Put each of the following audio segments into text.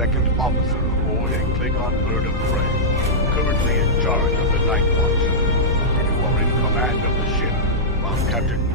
second officer aboard a Klingon bird of prey, currently in charge of the Night Watch. You are in command of the ship, while Captain...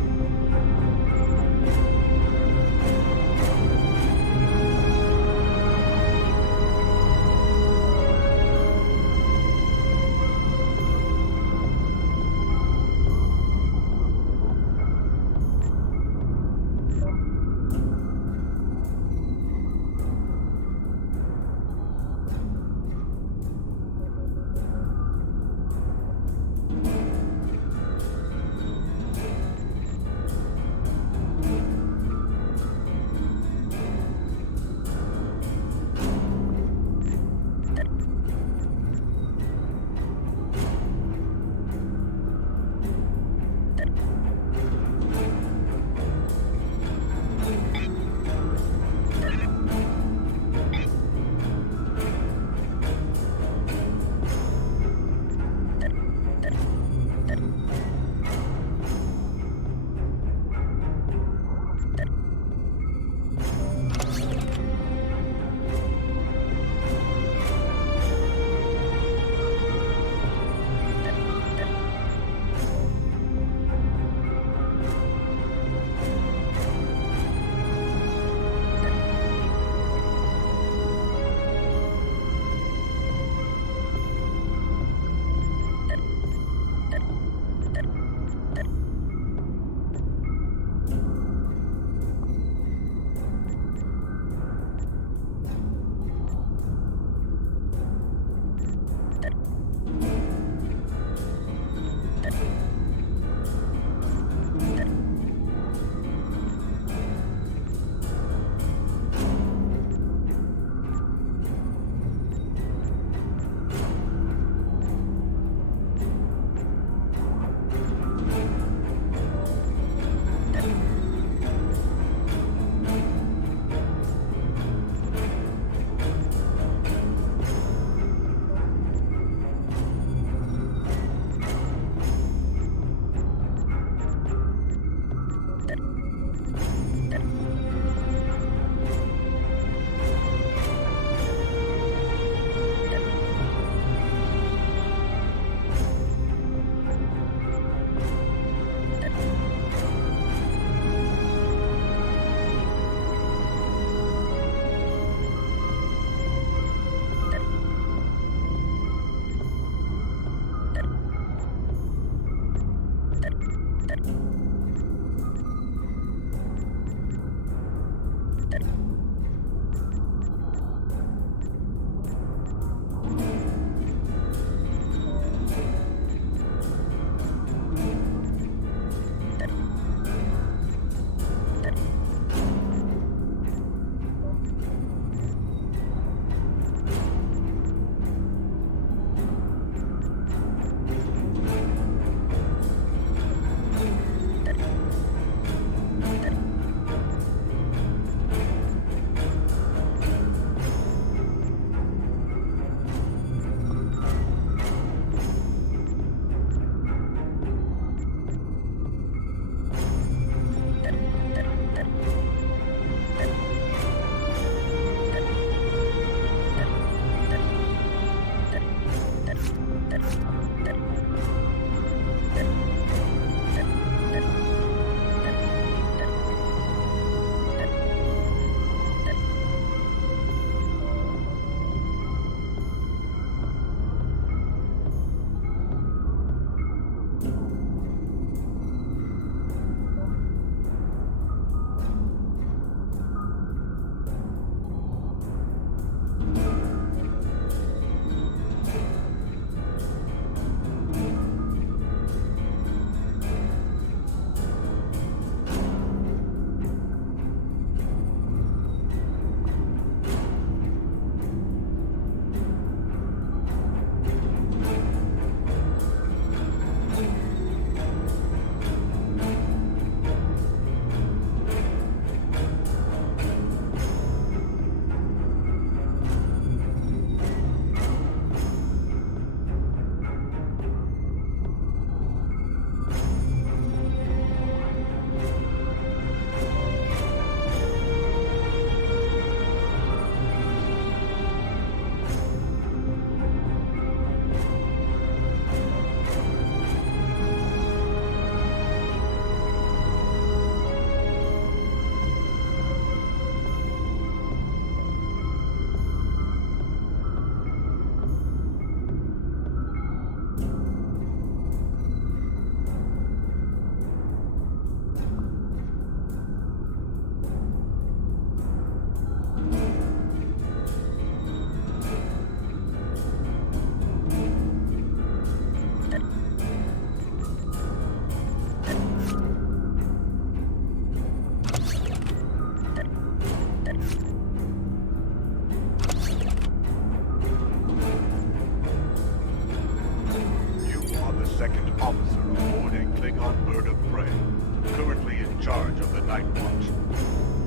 Night Watch.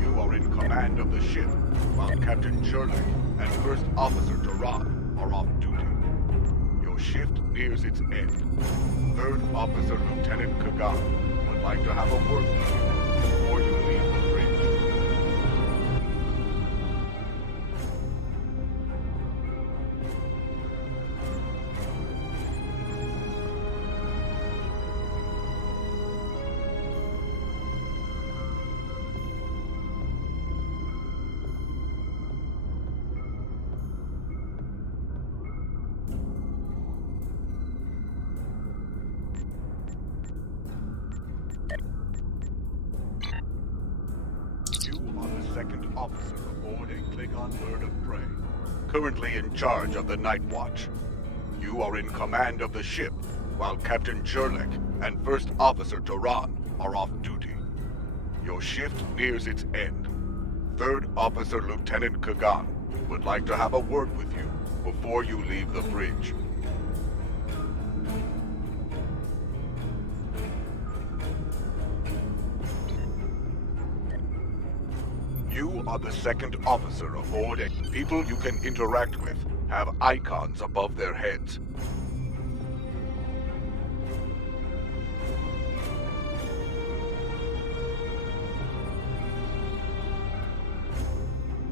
You are in command of the ship, while Captain Jurlek and First Officer Duran are off duty. Your shift nears its end. Third Officer Lieutenant Khazarak would like to have a word with you before you leave the bridge. Second officer aboard a Klingon bird of prey, currently in charge of the Night Watch. You are in command of the ship, while Captain Jurlek and First Officer Duran are off duty. Your shift nears its end. Third Officer Lieutenant Khazarak would like to have a word with you before you leave the bridge. You are the second officer aboard it. People you can interact with have icons above their heads.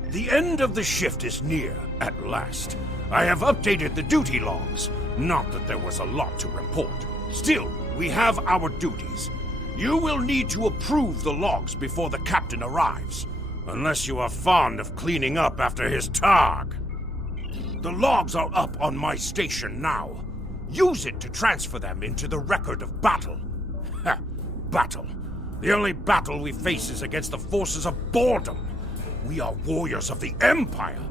The end of the shift is near, at last. I have updated the duty logs. Not that there was a lot to report. Still, we have our duties. You will need to approve the logs before the captain arrives. Unless you are fond of cleaning up after his targ. The logs are up on my station now. Use it to transfer them into the record of battle. Ha! Battle. The only battle we face is against the forces of boredom. We are warriors of the Empire.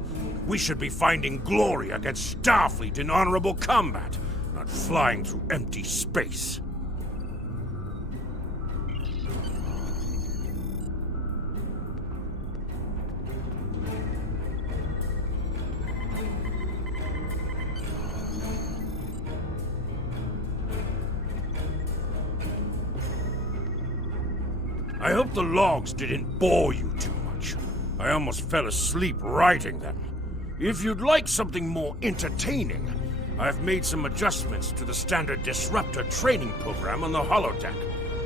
We should be finding glory against Starfleet in honorable combat, not flying through empty space. I hope the logs didn't bore you too much. I almost fell asleep writing them. If you'd like something more entertaining, I've made some adjustments to the standard disruptor training program on the holodeck.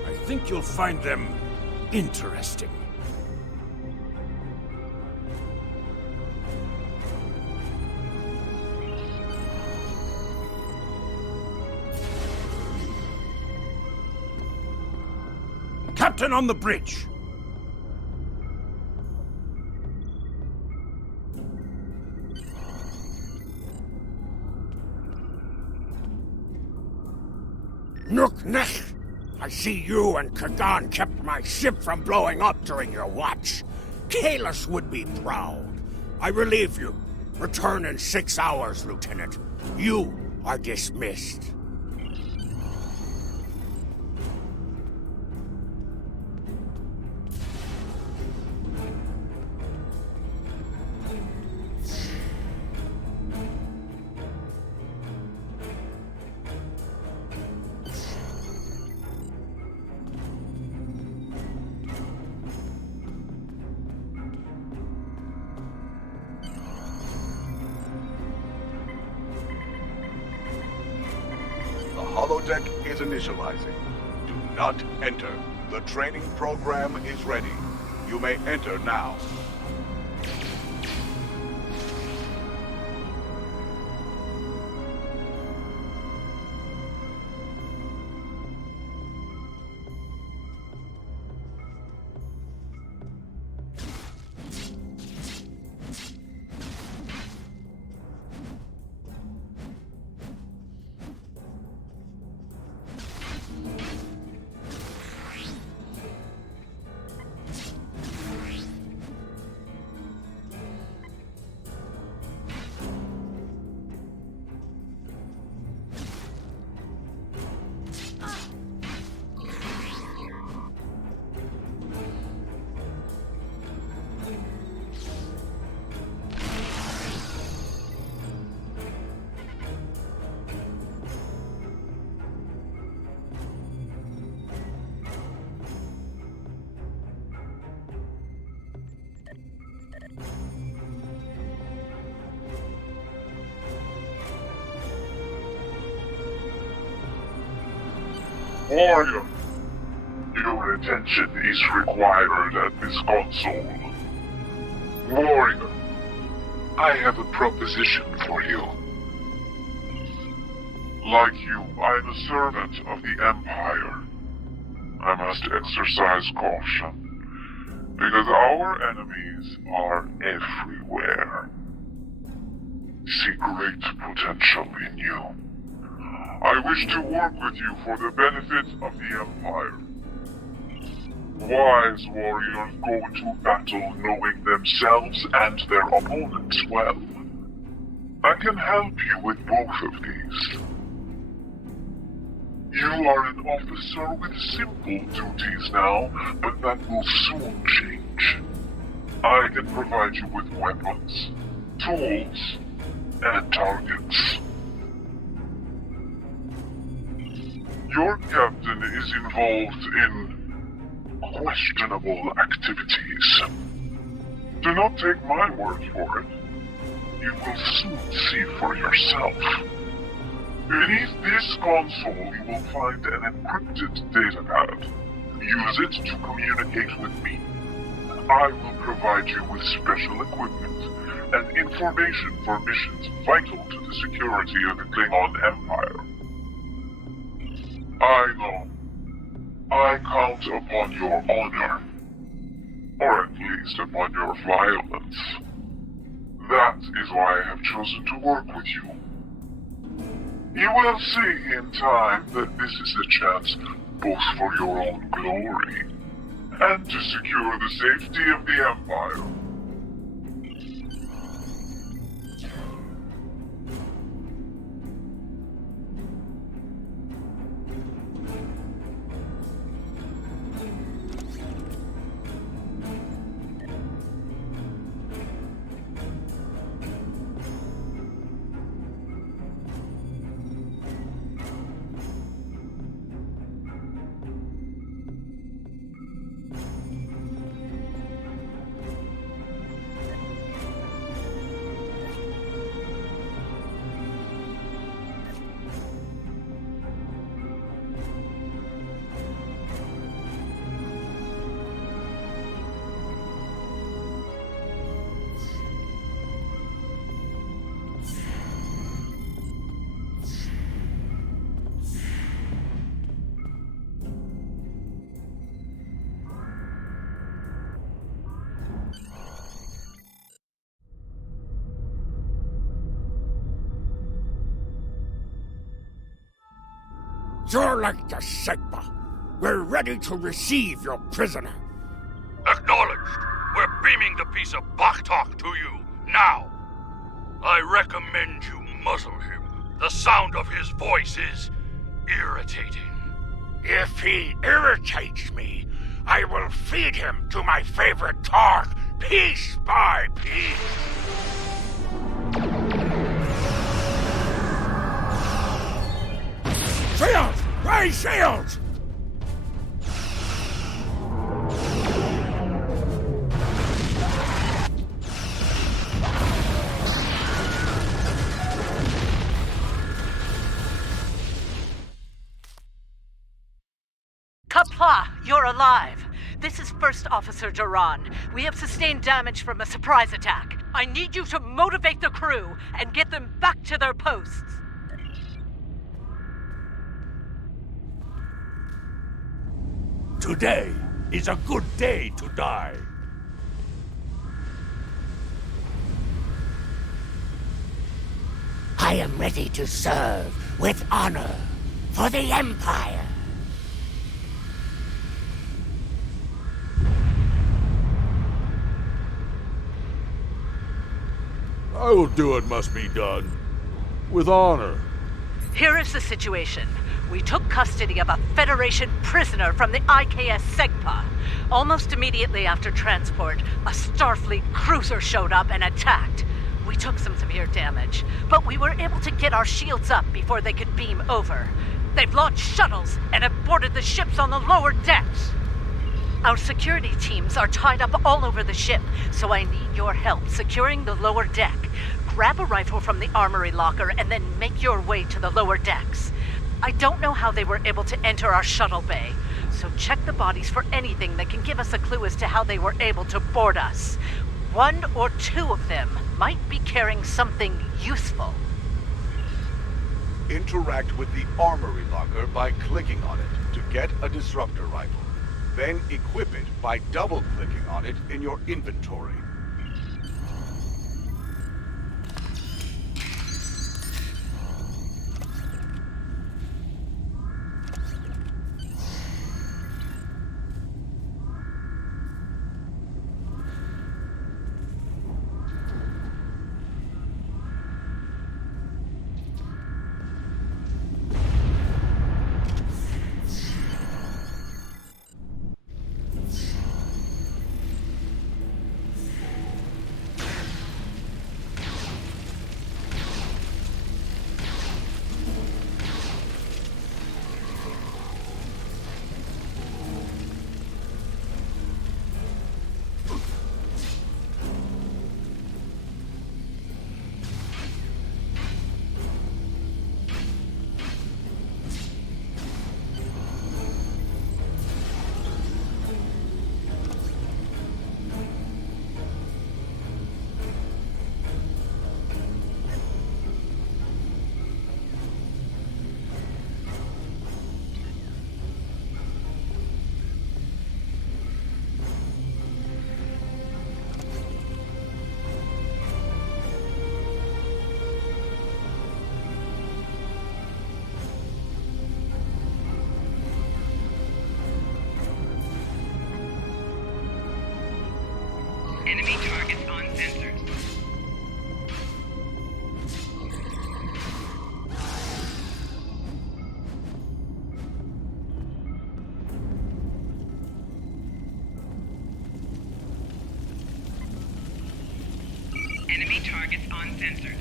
I think you'll find them interesting. Captain on the bridge! Nook-nech! I see you and Kagan kept my ship from blowing up during your watch. Kalis would be proud. I relieve you. Return in 6 hours, Lieutenant. You are dismissed. Holodeck is initializing. Do not enter. The training program is ready. You may enter now. Warrior, your attention is required at this console. Warrior, I have a proposition for you. Like you, I'm a servant of the Empire. I must exercise caution, because our enemies are everywhere. See great potential in you. I wish to work with you for the benefit of the Empire. Wise warriors go into battle knowing themselves and their opponents well. I can help you with both of these. You are an officer with simple duties now, but that will soon change. I can provide you with weapons, tools, and targets. Your captain is involved in questionable activities. Do not take my word for it. You will soon see for yourself. Beneath this console, you will find an encrypted datapad. Use it to communicate with me. I will provide you with special equipment and information for missions vital to the security of the Klingon Empire. I know. I count upon your honor. Or at least upon your violence. That is why I have chosen to work with you. You will see in time that this is a chance both for your own glory and to secure the safety of the Empire. Jurlek the Sigma, we're ready to receive your prisoner. Acknowledged. We're beaming the piece of Baktok to you, now. I recommend you muzzle him. The sound of his voice is irritating. If he irritates me, I will feed him to my favorite targ, piece by piece. Shield! Raise shields! Kapla, you're alive. This is First Officer Duran. We have sustained damage from a surprise attack. I need you to motivate the crew and get them back to their posts. Today is a good day to die. I am ready to serve with honor for the Empire. I will do what must be done. With honor. Here is the situation. We took custody of a Federation prisoner from the I.K.S. Segpa. Almost immediately after transport, a Starfleet cruiser showed up and attacked. We took some severe damage, but we were able to get our shields up before they could beam over. They've launched shuttles and have boarded the ships on the lower decks. Our security teams are tied up all over the ship, so I need your help securing the lower deck. Grab a rifle from the armory locker and then make your way to the lower decks. I don't know how they were able to enter our shuttle bay, so check the bodies for anything that can give us a clue as to how they were able to board us. One or two of them might be carrying something useful. Interact with the armory locker by clicking on it to get a disruptor rifle. Then equip it by double-clicking on it in your inventory. Enemy targets on sensors. Enemy targets on sensors.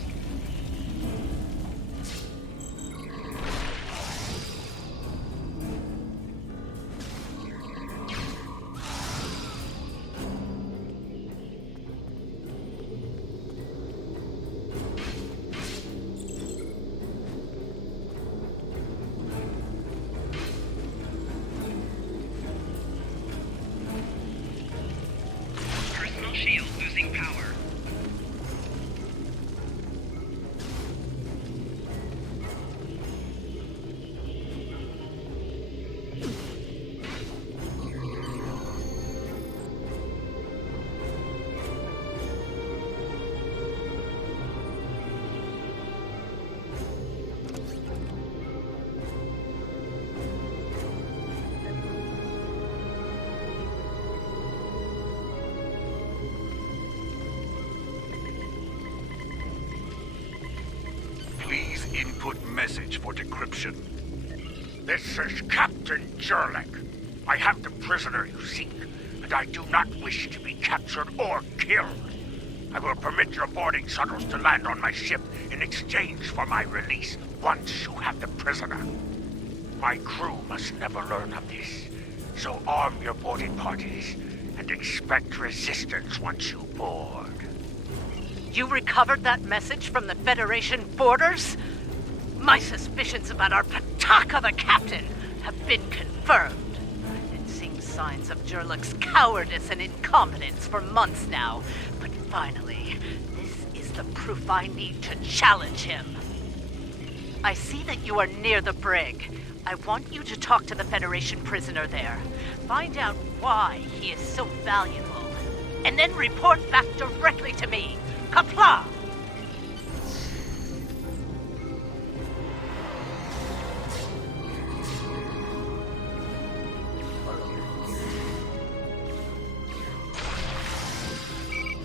Personal shield losing power. Please input message for decryption. This is Captain Jurlek. I have the prisoner you seek, and I do not wish to be captured or killed. I will permit your boarding shuttles to land on my ship in exchange for my release once you have the prisoner. My crew must never learn of this, so arm your boarding parties and expect resistance once you board. You recovered that message from the Federation borders? My suspicions about our Pataka the Captain have been confirmed. I've been seeing signs of Jurlek's cowardice and incompetence for months now, but finally, this is the proof I need to challenge him. I see that you are near the brig. I want you to talk to the Federation prisoner there. Find out why he is so valuable, and then report back directly to me. Kapla!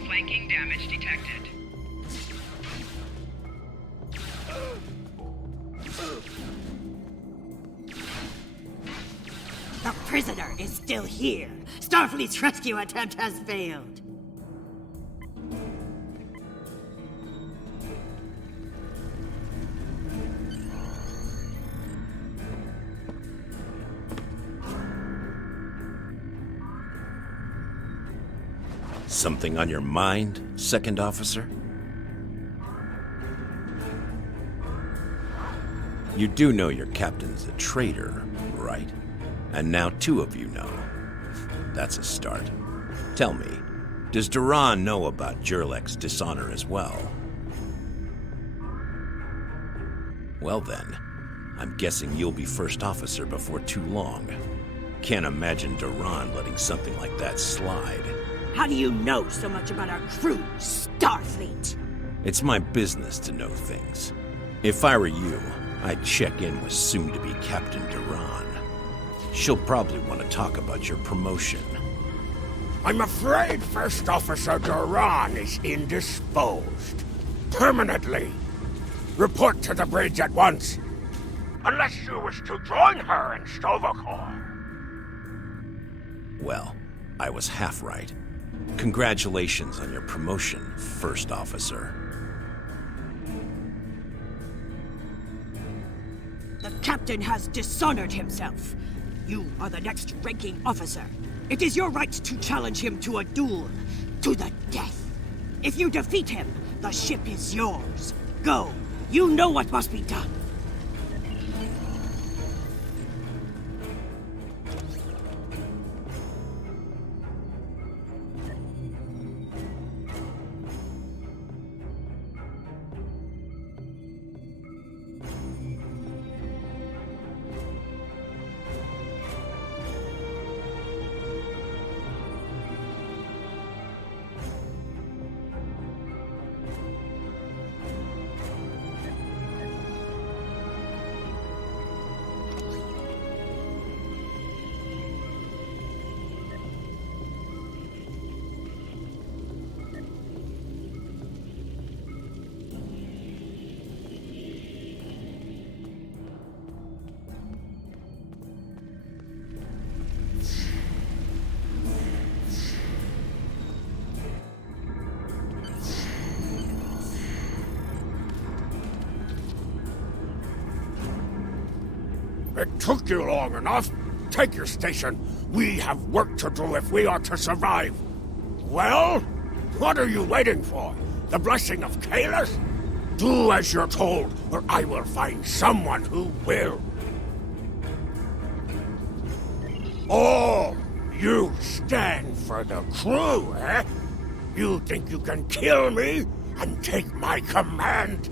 Flanking damage detected. The prisoner is still here. Starfleet's rescue attempt has failed. Something on your mind, Second Officer? You do know your captain's a traitor, right? And now 2 of you know. That's a start. Tell me, does Duran know about Jurlek's dishonor as well? Well then, I'm guessing you'll be first officer before too long. Can't imagine Duran letting something like that slide. How do you know so much about our crew, Starfleet? It's my business to know things. If I were you, I'd check in with soon-to-be Captain Duran. She'll probably want to talk about your promotion. I'm afraid First Officer Duran is indisposed. Permanently. Report to the bridge at once. Unless you wish to join her in Stovokor. Well, I was half right. Congratulations on your promotion, First Officer. The captain has dishonored himself. You are the next ranking officer. It is your right to challenge him to a duel, to the death. If you defeat him, the ship is yours. Go. You know what must be done. It took you long enough. Take your station. We have work to do if we are to survive. Well, what are you waiting for? The blessing of Kalis? Do as you're told, or I will find someone who will. Oh, you stand for the crew, eh? You think you can kill me and take my command?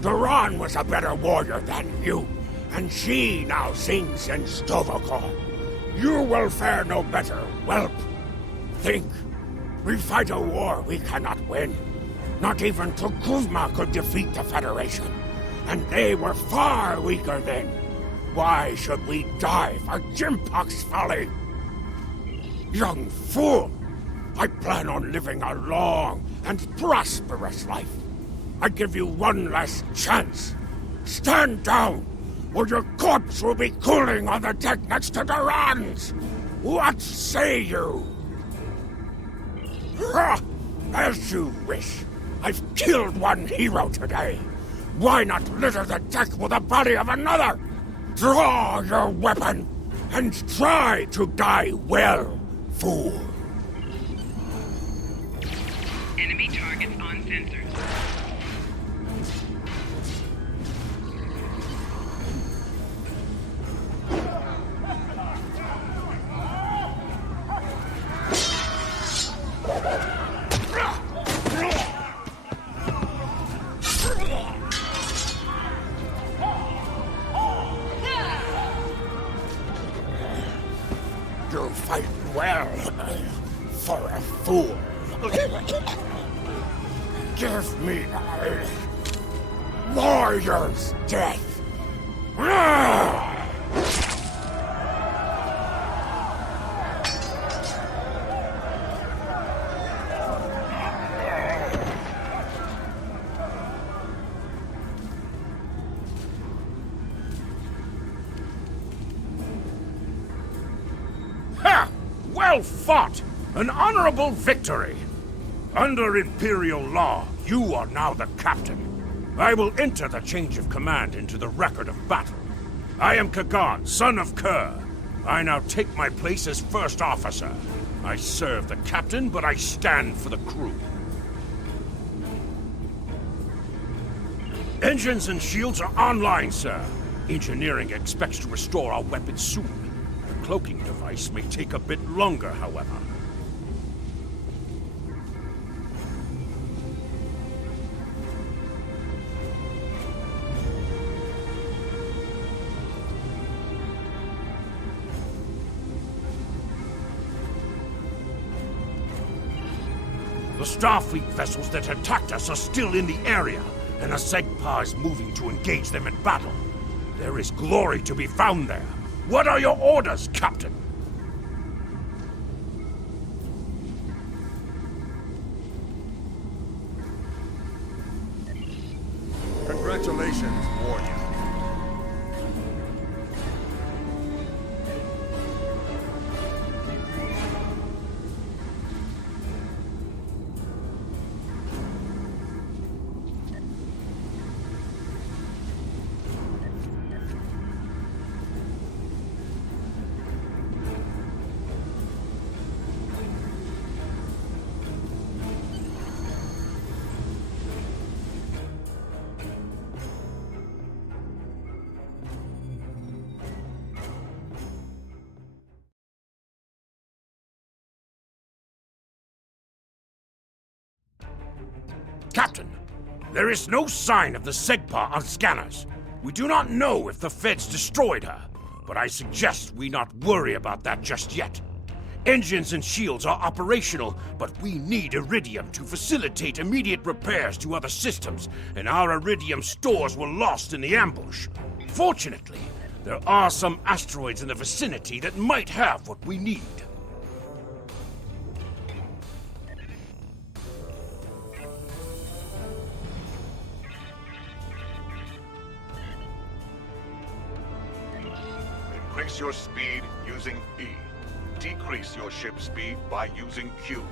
Duran was a better warrior than you, and she now sings in Stovokor. You will fare no better, whelp. Think. We fight a war we cannot win. Not even Tukuvma could defeat the Federation, and they were far weaker then. Why should we die for Jimpok's folly? Young fool! I plan on living a long and prosperous life. I give you one last chance. Stand down, or your corpse will be cooling on the deck next to Duran's. What say you? As you wish. I've killed one hero today. Why not litter the deck with the body of another? Draw your weapon and try to die well, fool. Enemy targets on sensors. You fight well for a fool. Give me a warrior's death. Ha! Well fought! An honorable victory! Under Imperial law, you are now the captain. I will enter the change of command into the record of battle. I am Kagan, son of Kerr. I now take my place as first officer. I serve the captain, but I stand for the crew. Engines and shields are online, sir. Engineering expects to restore our weapons soon. The cloaking device may take a bit longer, however. The Starfleet vessels that attacked us are still in the area, and a Segpa is moving to engage them in battle. There is glory to be found there. What are your orders, Captain? Congratulations, warrior. Captain, there is no sign of the Segpa on scanners. We do not know if the Feds destroyed her, but I suggest we not worry about that just yet. Engines and shields are operational, but we need iridium to facilitate immediate repairs to other systems, and our iridium stores were lost in the ambush. Fortunately, there are some asteroids in the vicinity that might have what we need. Increase your speed using E. Decrease your ship speed by using Q.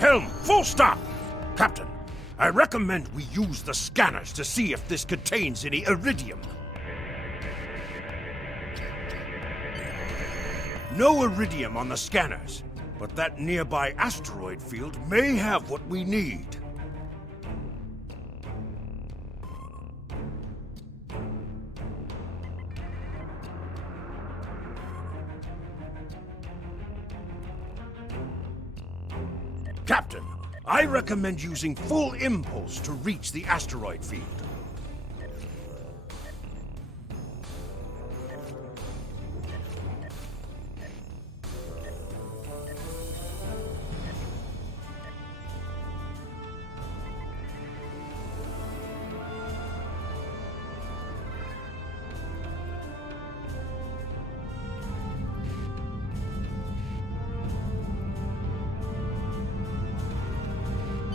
Helm, full stop! Captain, I recommend we use the scanners to see if this contains any iridium. No iridium on the scanners, but that nearby asteroid field may have what we need. Captain, I recommend using full impulse to reach the asteroid field.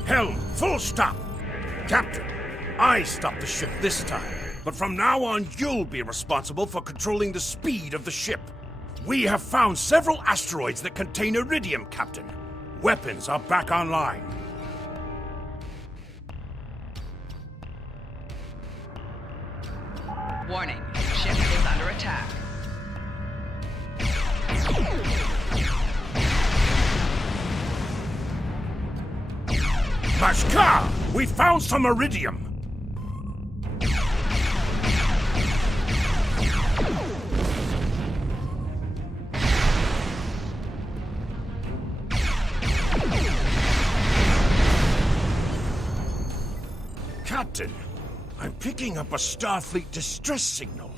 Helm, full stop! Captain, I stopped the ship this time, but from now on you'll be responsible for controlling the speed of the ship. We have found several asteroids that contain iridium, Captain. Weapons are back online. Warning, ship is under attack. Mashka! We found some iridium! Captain, I'm picking up a Starfleet distress signal.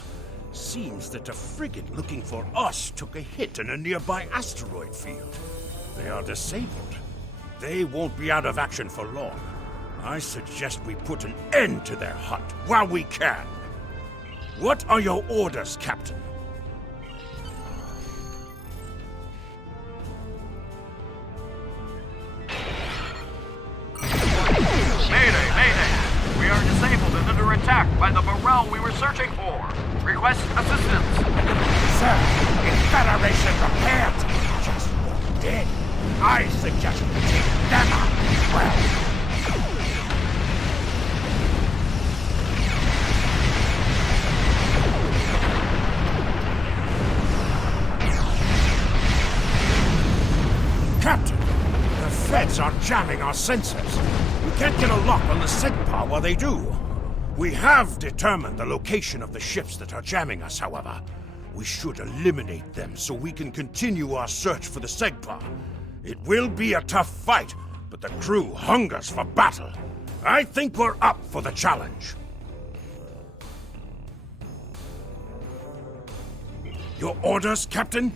Seems that a frigate looking for us took a hit in a nearby asteroid field. They are disabled. They won't be out of action for long. I suggest we put an end to their hunt while we can. What are your orders, Captain? Mayday, mayday! We are disabled and under attack by the Morel we were searching for. Request assistance. Sir, if Federation repair team just walked in, I suggest we take them out as well. Captain, the feds are jamming our sensors. We can't get a lock on the SEGPA while they do. We have determined the location of the ships that are jamming us, however. We should eliminate them so we can continue our search for the SEGPA. It will be a tough fight, but the crew hungers for battle. I think we're up for the challenge. Your orders, Captain?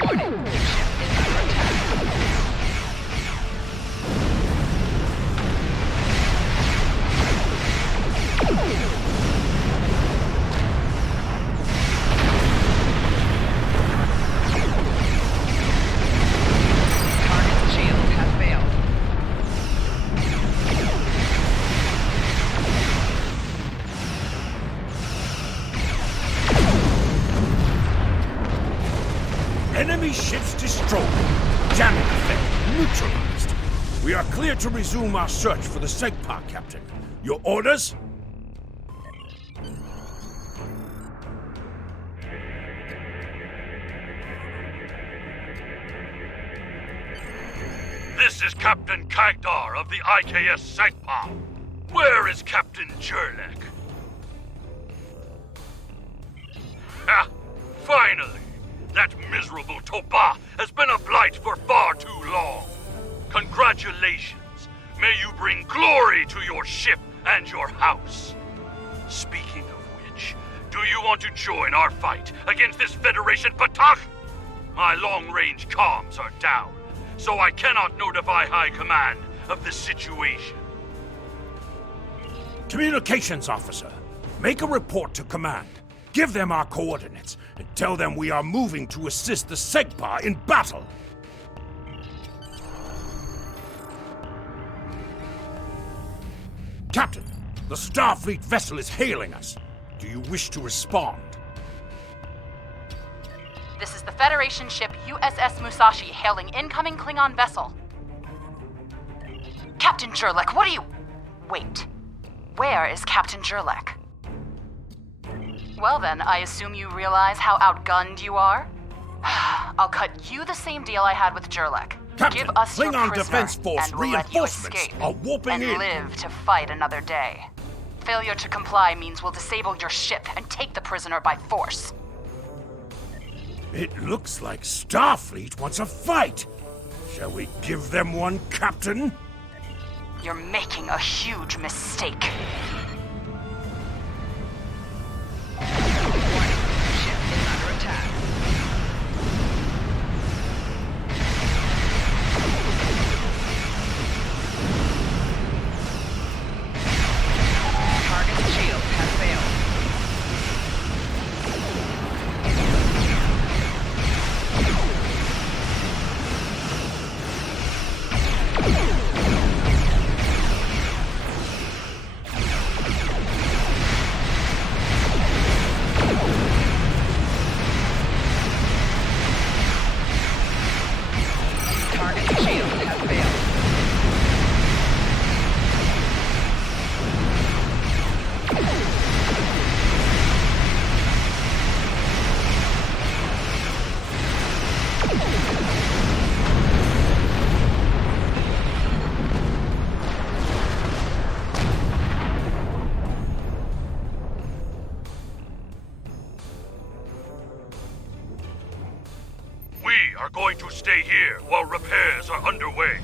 Warning, the ship is under attack. Target's shield has failed. Enemy ships destroyed. Jamming effect neutralized. We are clear to resume our search for the SEGPA, Captain. Your orders? This is Captain Kagdar of the I.K.S. SEGPA. Where is Captain Jurlek? Ha! Finally! That miserable Toba has been a blight for far too long. Congratulations. May you bring glory to your ship and your house. Speaking of which, do you want to join our fight against this Federation Patak? My long-range comms are down, so I cannot notify High Command of the situation. Communications officer, make a report to command. Give them our coordinates, and tell them we are moving to assist the SEGPA in battle. Captain, the Starfleet vessel is hailing us. Do you wish to respond? This is the Federation ship USS Musashi hailing incoming Klingon vessel. Captain Jurlek, what are you... Wait. Where is Captain Jurlek? Well then, I assume you realize how outgunned you are? I'll cut you the same deal I had with Jurlek. Captain, Give us your Klingon prisoner, Defense Force and we'll let you reinforcements escape are warping and in. live to fight another day. Failure to comply means we'll disable your ship and take the prisoner by force. It looks like Starfleet wants a fight. Shall we give them one, Captain? You're making a huge mistake. Warning. Ship is under attack. Target's shield has failed. Target's shield has failed. We are going to stay here while repairs are underway.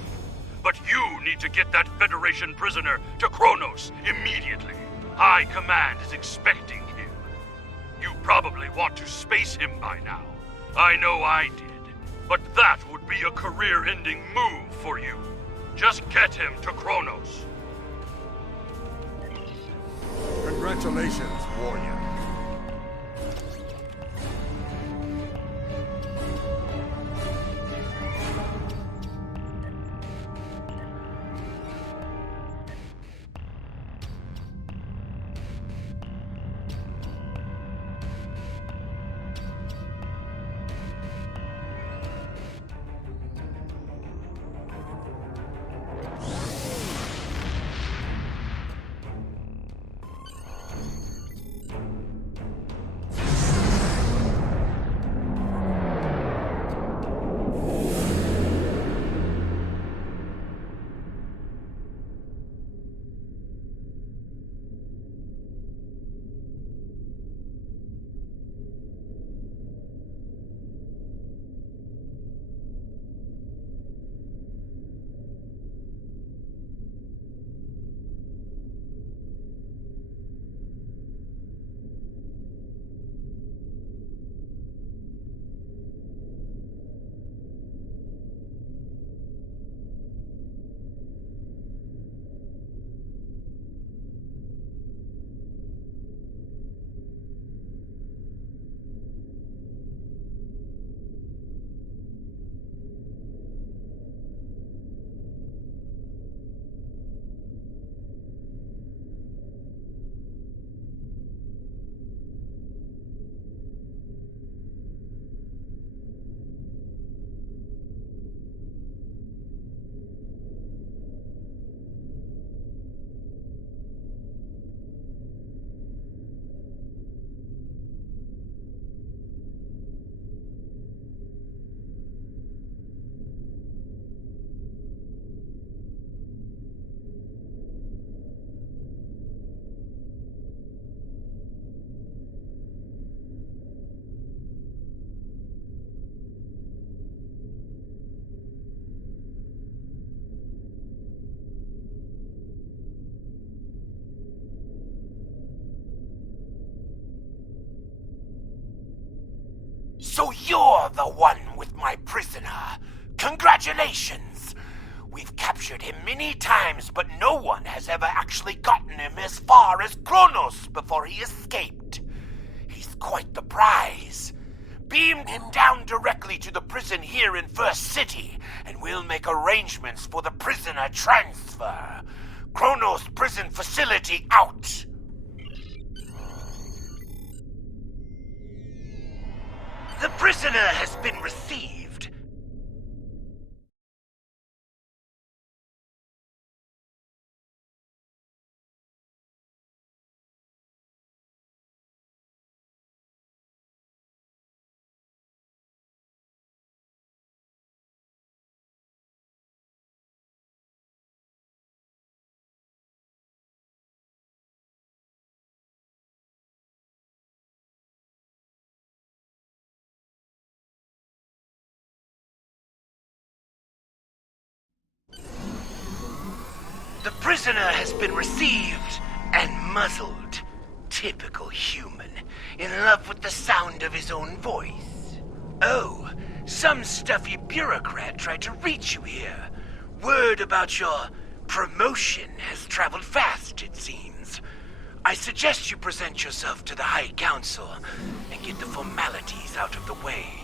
But you need to get that Federation prisoner to Kronos immediately. High Command is expecting him. You probably want to space him by now. I know I did. But that would be a career-ending move for you. Just get him to Kronos. Congratulations, warrior. So you're the one with my prisoner. Congratulations! We've captured him many times, but no one has ever actually gotten him as far as Kronos before he escaped. He's quite the prize. Beam him down directly to the prison here in First City, and we'll make arrangements for the prisoner transfer. Kronos prison facility out! The prisoner has been received. The prisoner has been received and muzzled. Typical human, in love with the sound of his own voice. Oh, some stuffy bureaucrat tried to reach you here. Word about your promotion has traveled fast, it seems. I suggest you present yourself to the High Council and get the formalities out of the way.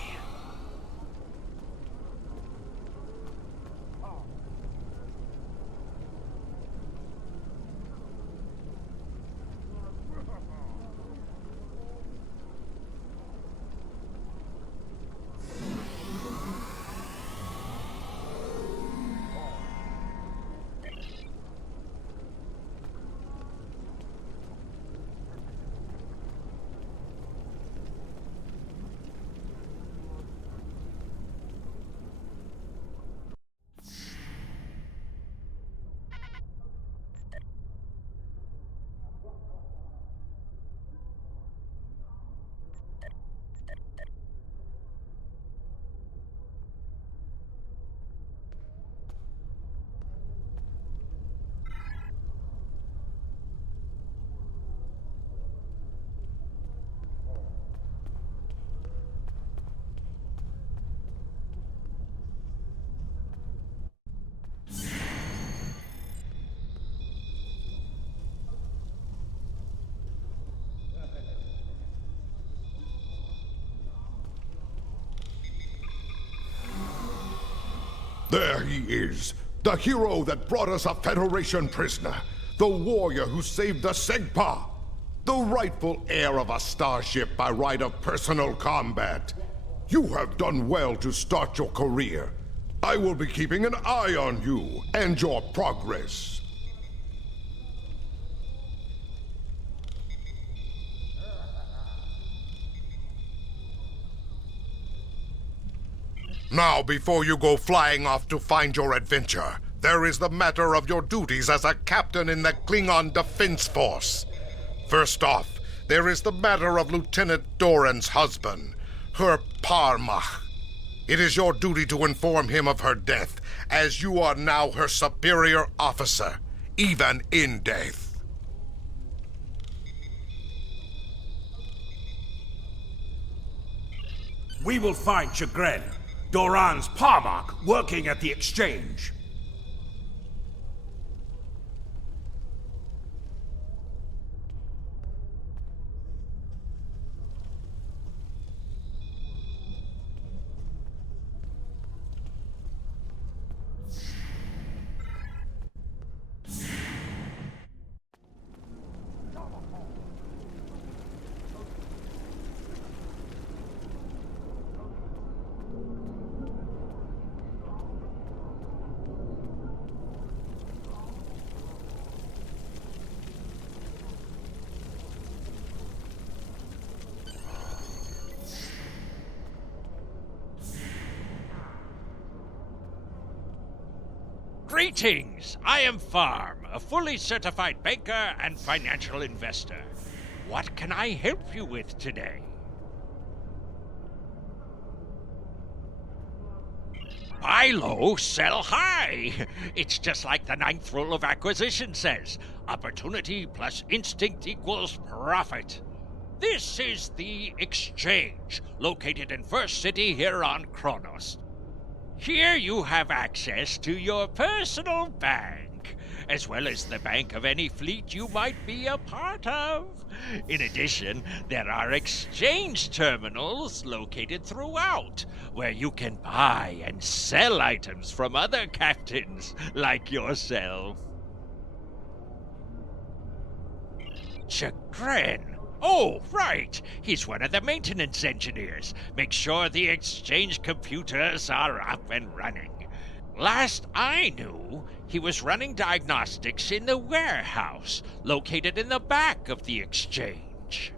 There he is, the hero that brought us a Federation prisoner, the warrior who saved the Segpa, the rightful heir of a starship by right of personal combat. You have done well to start your career. I will be keeping an eye on you and your progress. Now, before you go flying off to find your adventure, there is the matter of your duties as a captain in the Klingon Defense Force. First off, there is the matter of Lieutenant Doran's husband, her Parmach. It is your duty to inform him of her death, as you are now her superior officer, even in death. We will find Chagrin, Doran's Parmach, working at the exchange. Greetings! I am Farm, a fully certified banker and financial investor. What can I help you with today? Buy low, sell high. It's just like the 9th rule of acquisition says. Opportunity plus instinct equals profit. This is the exchange, located in First City here on Kronos. Here you have access to your personal bank, as well as the bank of any fleet you might be a part of. In addition, there are exchange terminals located throughout, where you can buy and sell items from other captains like yourself. Chagrin? Oh, right. He's one of the maintenance engineers. Make sure the exchange computers are up and running. Last I knew, he was running diagnostics in the warehouse, located in the back of the exchange.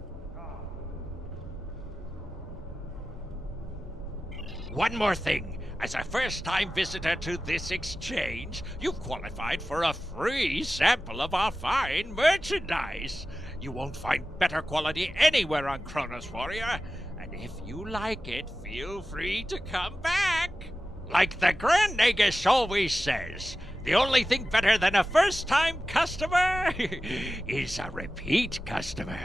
One more thing. As a first-time visitor to this exchange, you've qualified for a free sample of our fine merchandise. You won't find better quality anywhere on Kronos Warrior, and if you like it, feel free to come back. Like the Grand Nagus always says, the only thing better than a first-time customer is a repeat customer.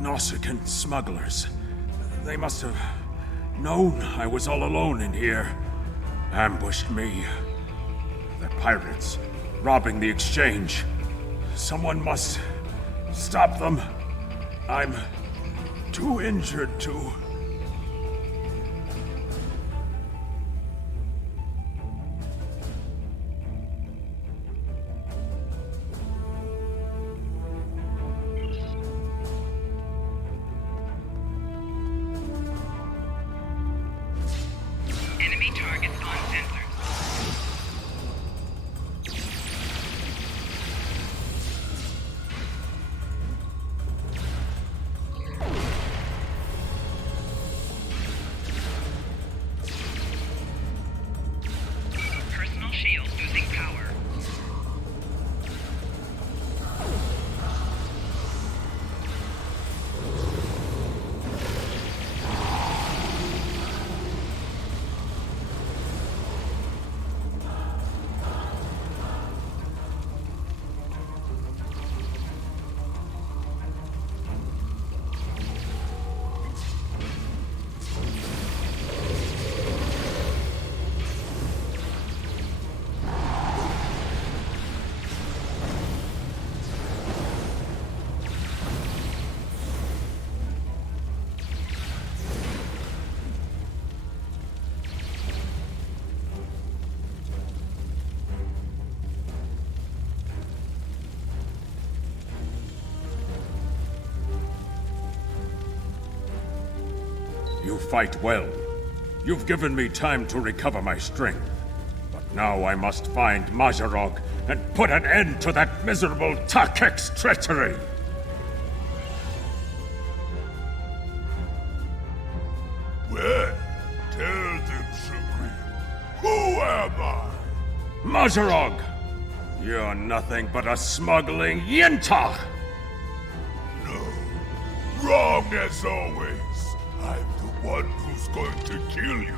Nausicaan smugglers. They must have known I was all alone in here. Ambushed me. They're pirates, robbing the exchange. Someone must stop them. I'm too injured to... Enemy targets on sensors. Personal shield losing power. You fight well. You've given me time to recover my strength. But now I must find Mazarog and put an end to that miserable Takek's treachery! Well, tell them, Supreme. Who am I? Mazarog! You're nothing but a smuggling Yintach! No. Wrong as always. I'm the one who's going to kill you.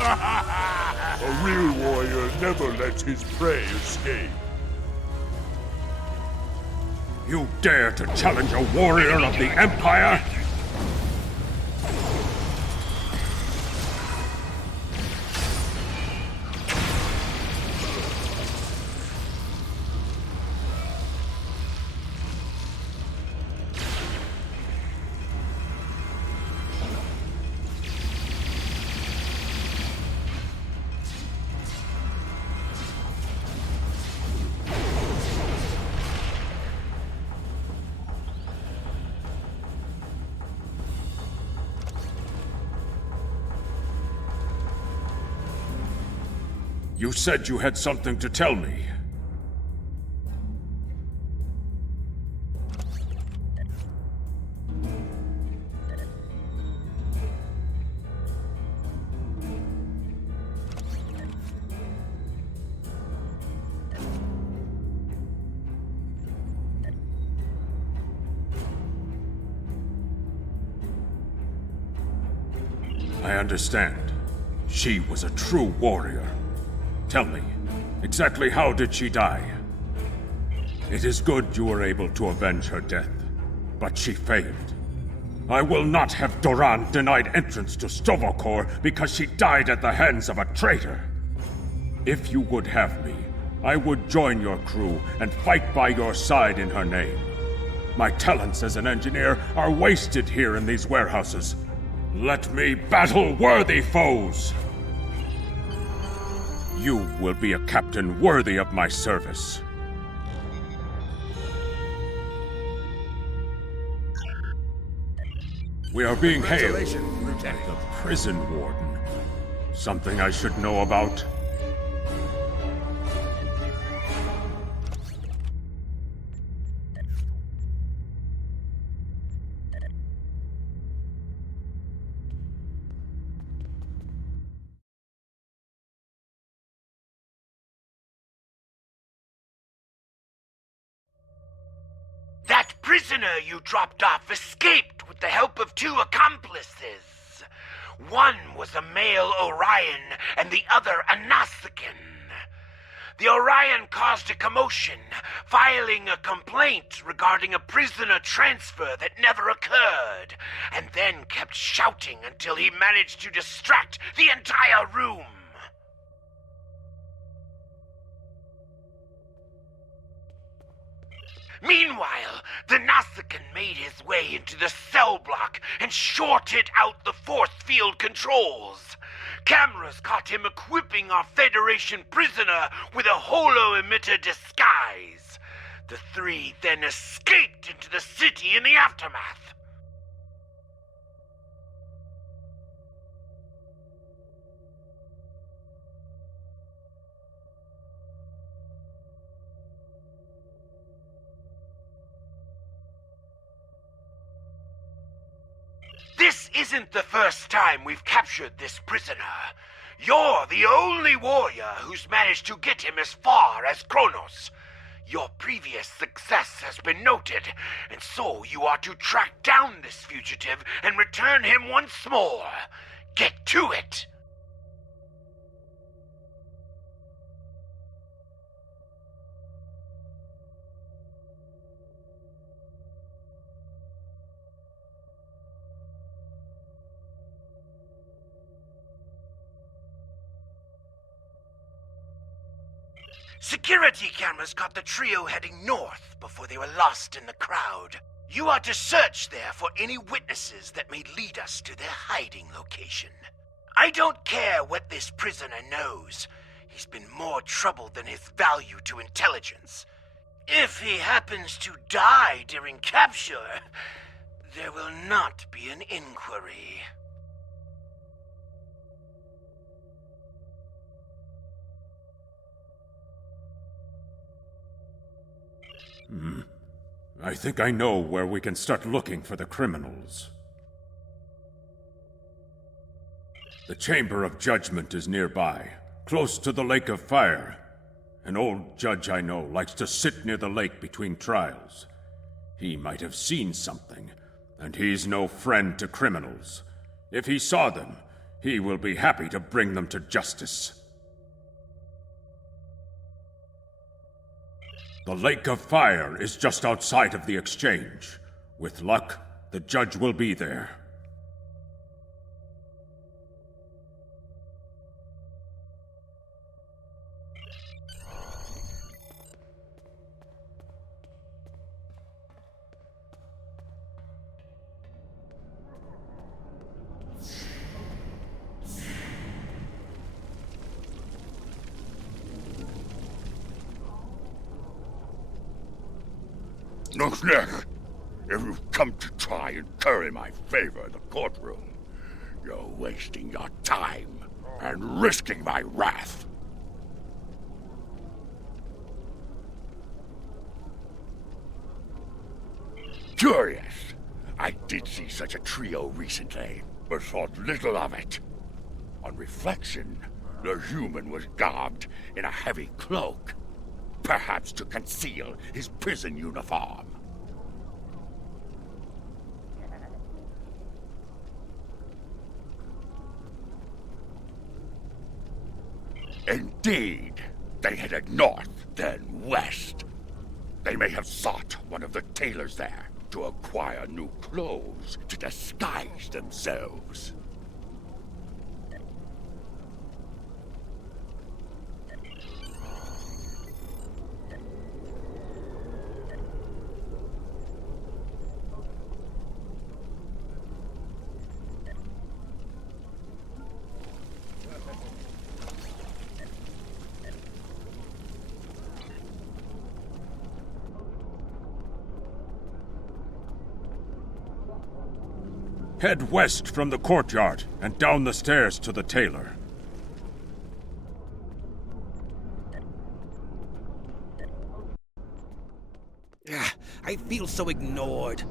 A real warrior never lets his prey escape. You dare to challenge a warrior of the Empire? You said you had something to tell me. I understand. She was a true warrior. Tell me, exactly how did she die? It is good you were able to avenge her death, but she failed. I will not have Doran denied entrance to Stovokor because she died at the hands of a traitor. If you would have me, I would join your crew and fight by your side in her name. My talents as an engineer are wasted here in these warehouses. Let me battle worthy foes! You will be a captain worthy of my service. We are being hailed by the prison warden. Something I should know about? That prisoner you dropped off escaped with the help of 2 accomplices. One was a male Orion and the other a Nausicaan. The Orion caused a commotion, filing a complaint regarding a prisoner transfer that never occurred, and then kept shouting until he managed to distract the entire room. Meanwhile, the Nausicaan made his way into the cell block and shorted out the force field controls. Cameras caught him equipping our Federation prisoner with a holo-emitter disguise. The 3 then escaped into the city in the aftermath. This isn't the first time we've captured this prisoner. You're the only warrior who's managed to get him as far as Kronos. Your previous success has been noted, and so you are to track down this fugitive and return him once more. Get to it! Security cameras caught the trio heading north before they were lost in the crowd. You are to search there for any witnesses that may lead us to their hiding location. I don't care what this prisoner knows. He's been more trouble than his value to intelligence. If he happens to die during capture, there will not be an inquiry. I think I know where we can start looking for the criminals. The Chamber of Judgment is nearby, close to the Lake of Fire. An old judge I know likes to sit near the lake between trials. He might have seen something, and he's no friend to criminals. If he saw them, he will be happy to bring them to justice. The Lake of Fire is just outside of the exchange. With luck, the judge will be there. Nosnek, if you've come to try and curry my favor in the courtroom, you're wasting your time and risking my wrath. Curious. I did see such a trio recently, but thought little of it. On reflection, the human was garbed in a heavy cloak, perhaps to conceal his prison uniform. Indeed. They headed north, then west. They may have sought one of the tailors there to acquire new clothes to disguise themselves. Head west from the courtyard and down the stairs to the tailor. I feel so ignored.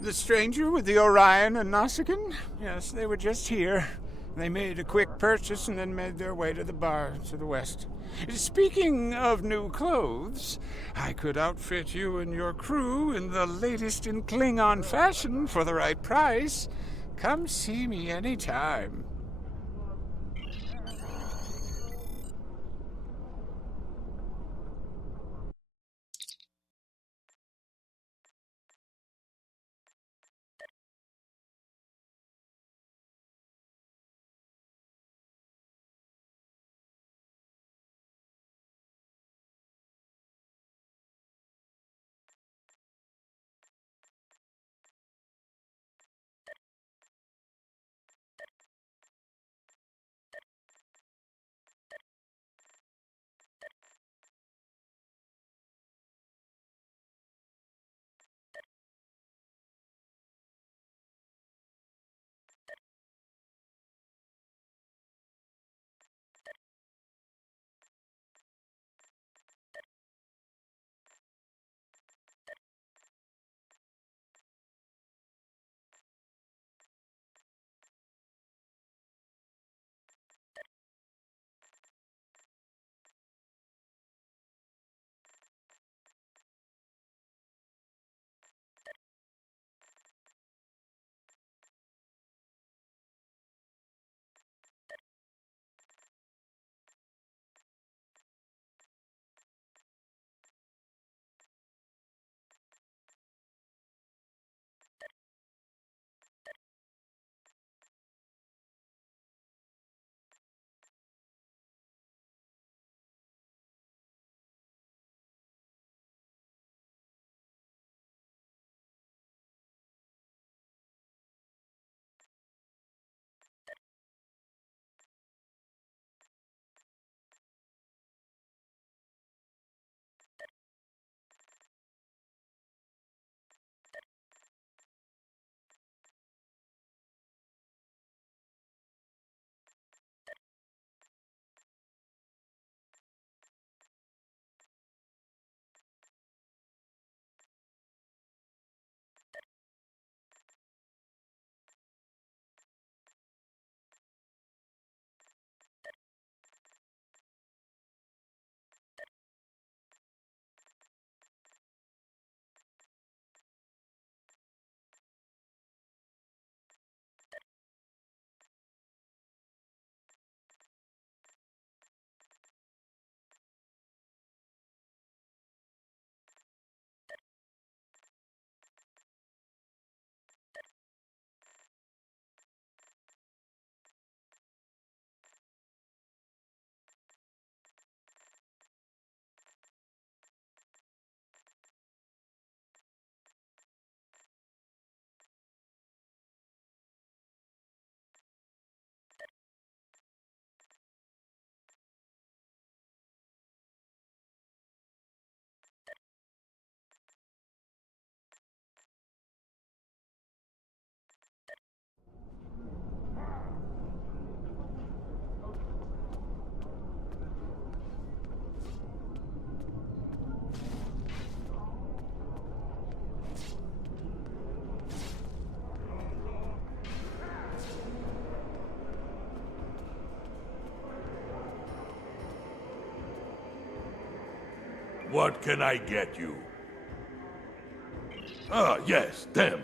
The stranger with the Orion and Nausicaan? Yes, they were just here. They made a quick purchase and then made their way to the bar to the west. Speaking of new clothes, I could outfit you and your crew in the latest in Klingon fashion for the right price. Come see me anytime. What can I get you? Ah, yes, them.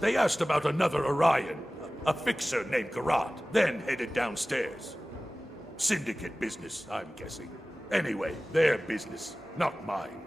They asked about another Orion, a fixer named Garat, then headed downstairs. Syndicate business, I'm guessing. Anyway, their business, not mine.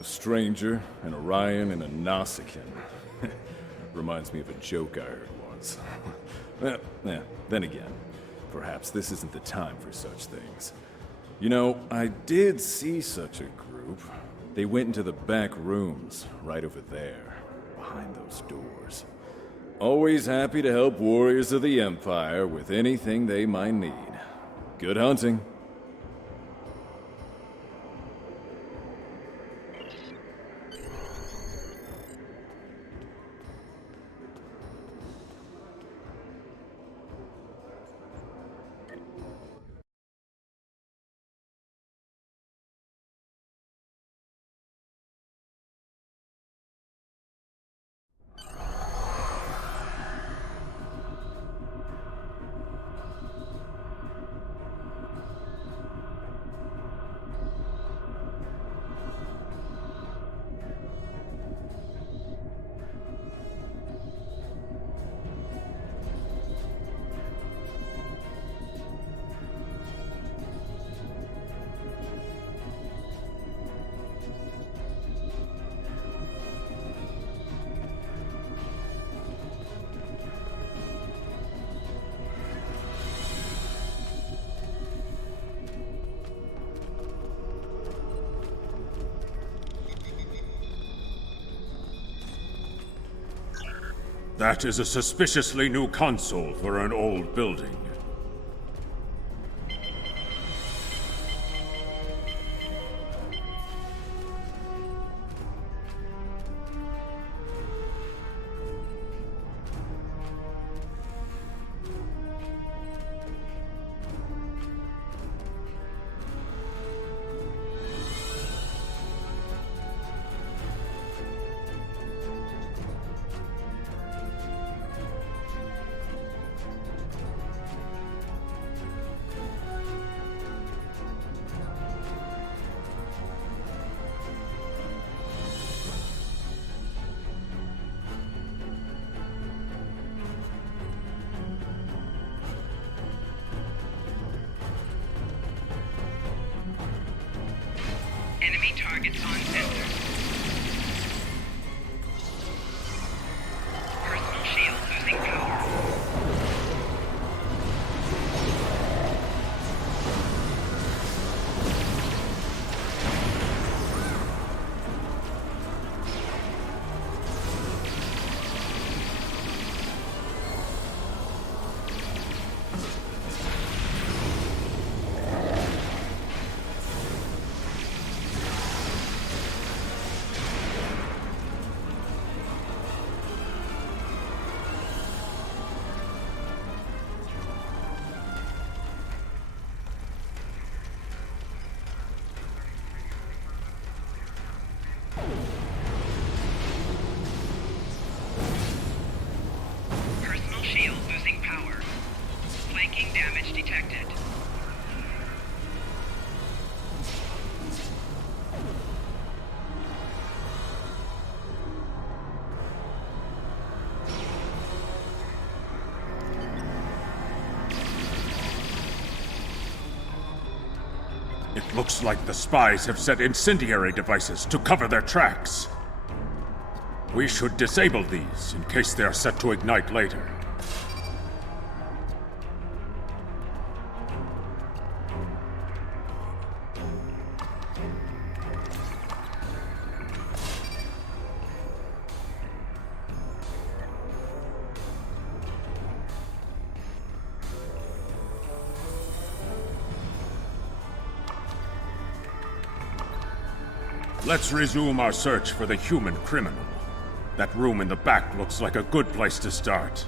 A stranger, an Orion, and a Nausicaan. Reminds me of a joke I heard once. Well, yeah, then again, perhaps this isn't the time for such things. You know, I did see such a group. They went into the back rooms, right over there, behind those doors. Always happy to help warriors of the Empire with anything they might need. Good hunting. That is a suspiciously new console for an old building. Enemy targets on sensor. Personal shield losing power. Personal shield losing power. Flanking damage detected. It looks like the spies have set incendiary devices to cover their tracks. We should disable these in case they are set to ignite later. Let's resume our search for the human criminal. That room in the back looks like a good place to start.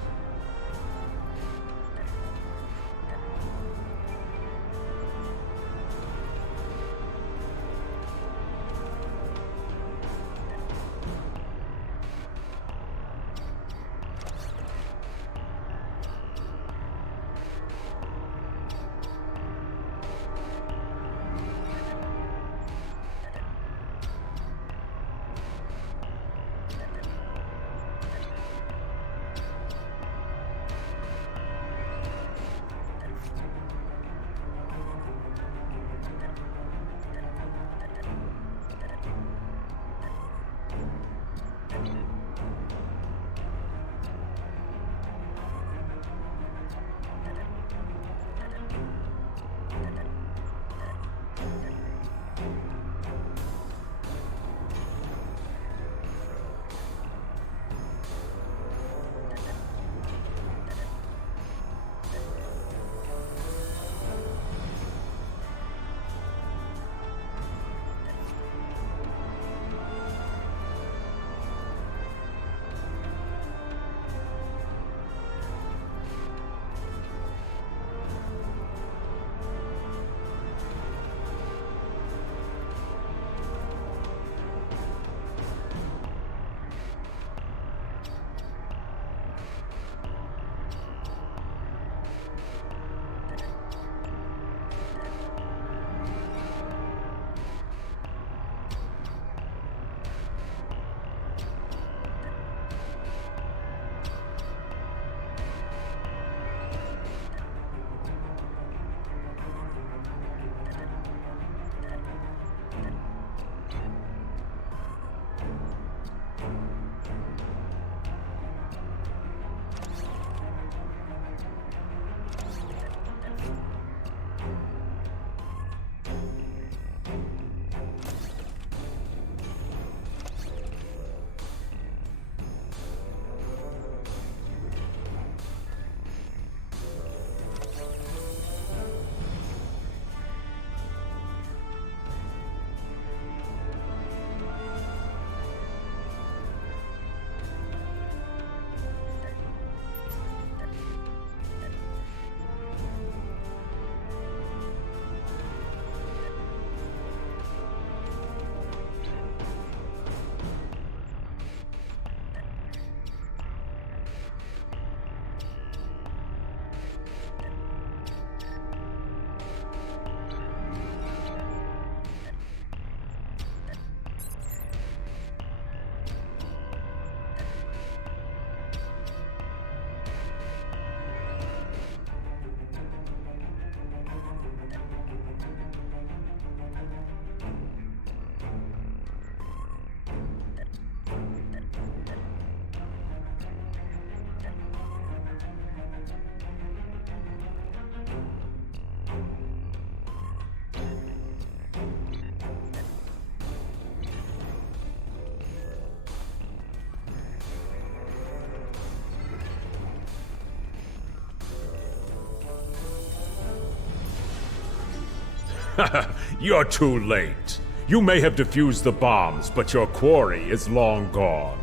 You're too late. You may have defused the bombs, but your quarry is long gone.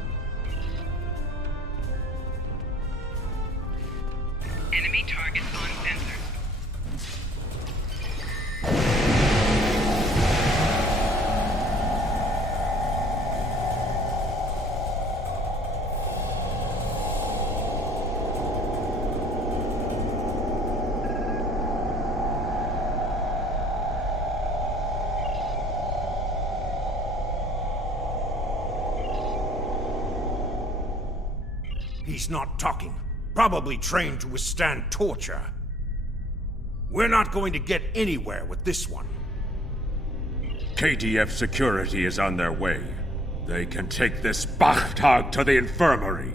Enemy targets on sensors. He's not talking. Probably trained to withstand torture. We're not going to get anywhere with this one. KDF security is on their way. They can take this Bachtag to the infirmary.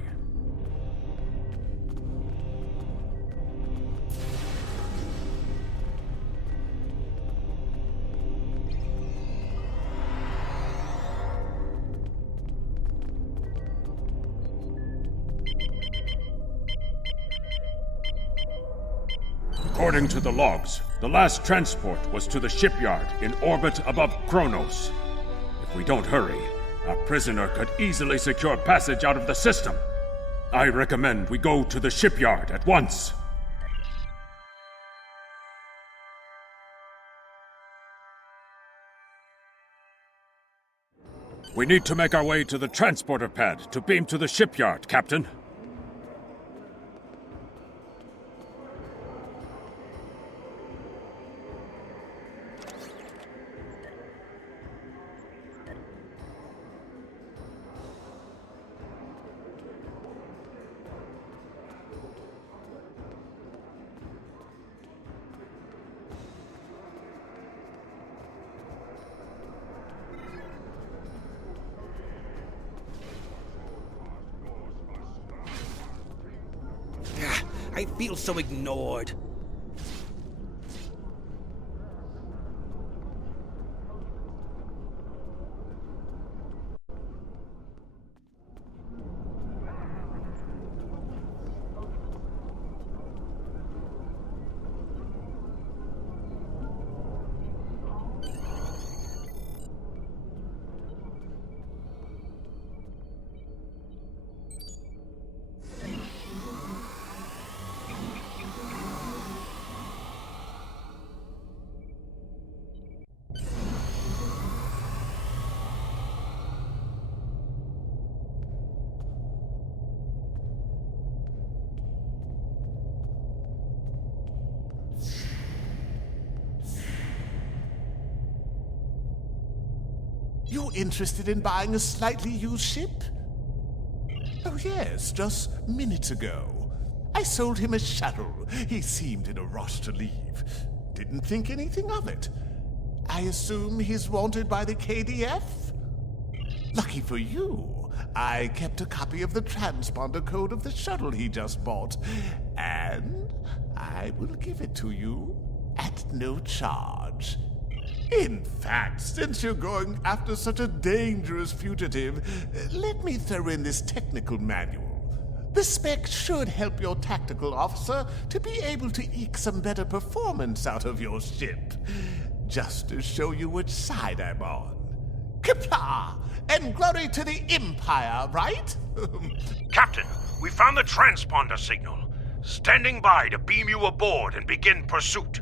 According to the logs, the last transport was to the shipyard in orbit above Kronos. If If we don't hurry, a prisoner could easily secure passage out of the system. I recommend we go to the shipyard at once. We need to make our way to the transporter pad to beam to the shipyard, Captain. I feel so ignored. You're interested in buying a slightly used ship? Oh yes, just minutes ago. I sold him a shuttle. He seemed in a rush to leave. Didn't think anything of it. I assume he's wanted by the KDF? Lucky for you, I kept a copy of the transponder code of the shuttle he just bought, and I will give it to you at no charge. In fact, since you're going after such a dangerous fugitive, let me throw in this technical manual. The spec should help your tactical officer to be able to eke some better performance out of your ship. Just to show you which side I'm on. Qapla'! And glory to the Empire, right? Captain, we found the transponder signal. Standing by to beam you aboard and begin pursuit.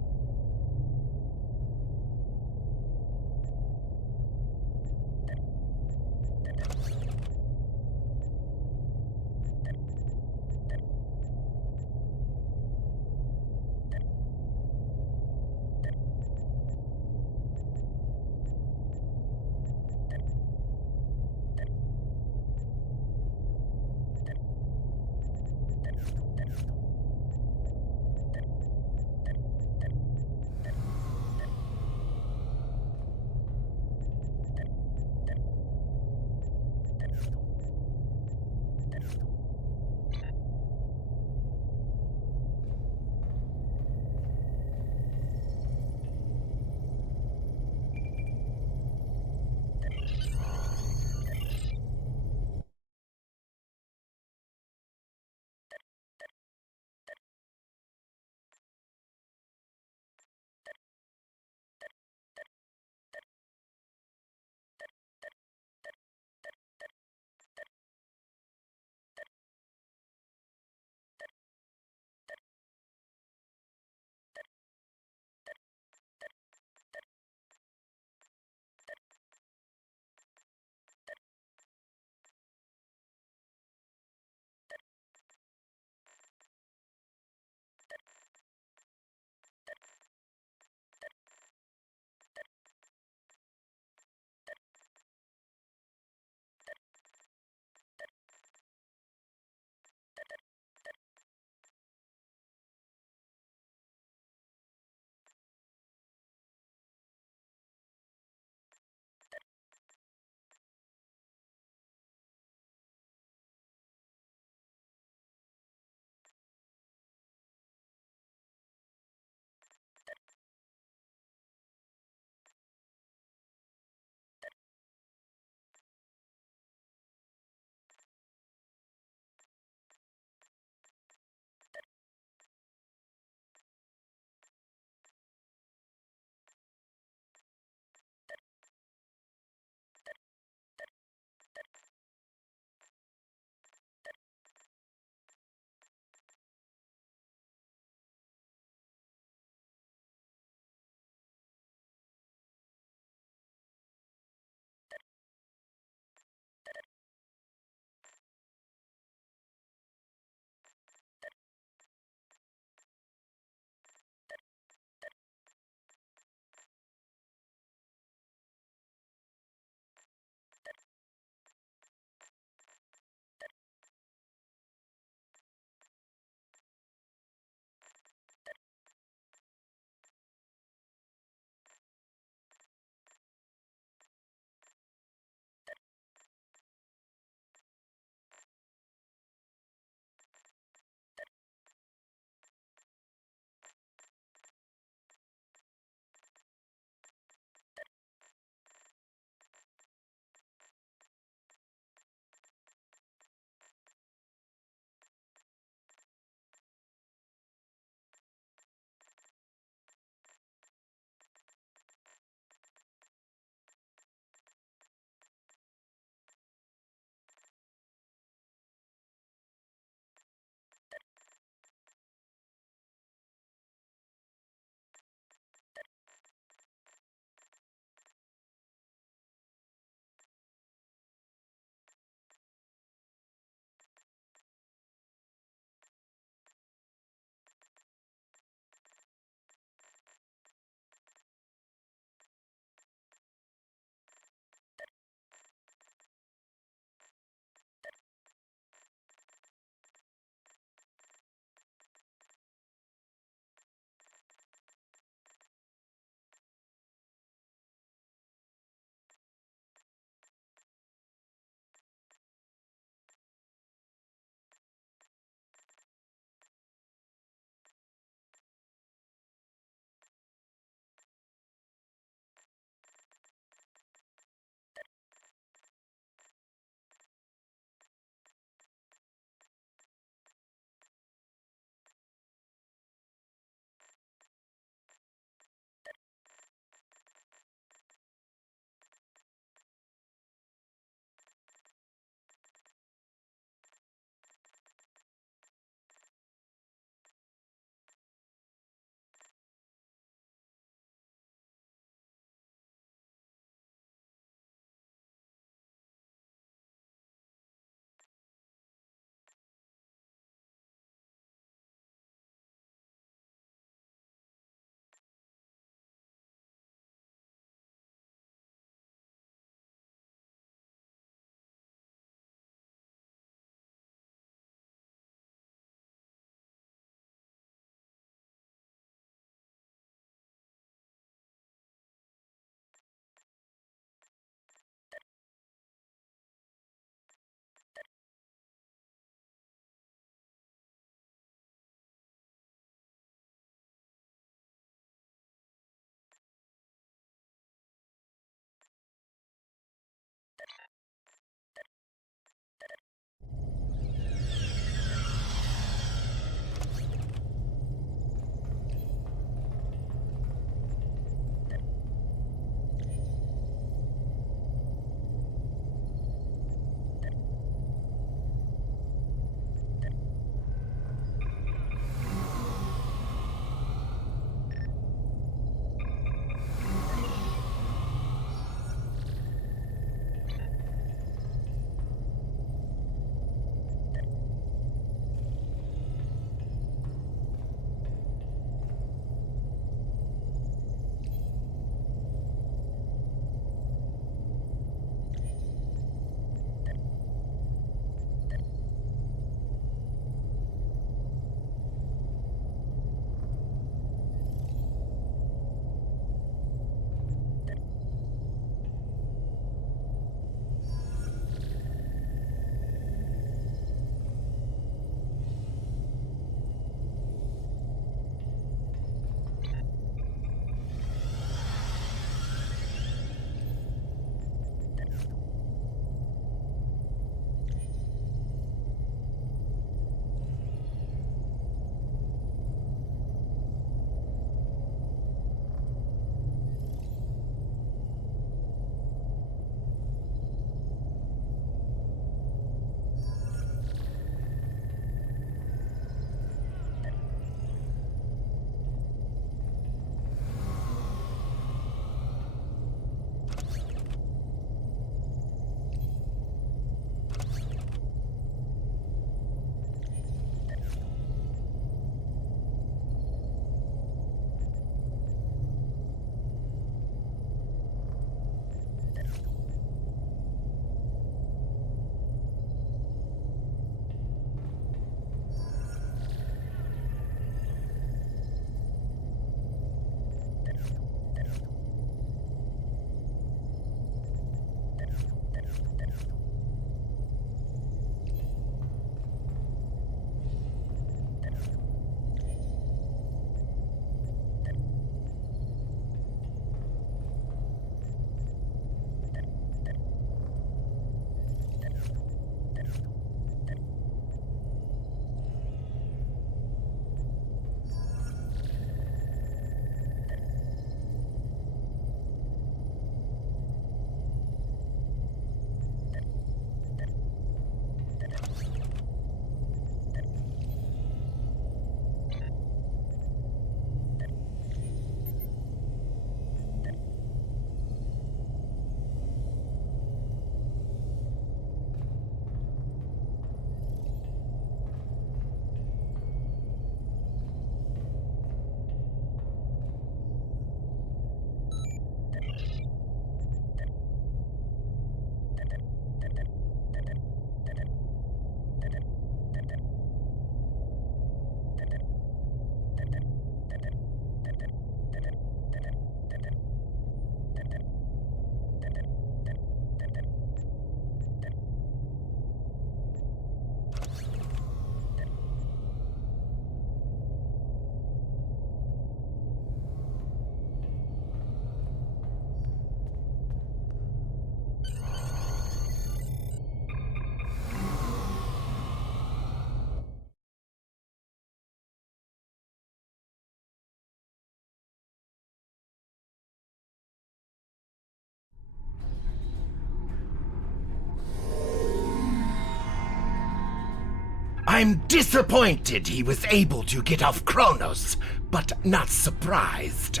I'm disappointed he was able to get off Kronos, but not surprised.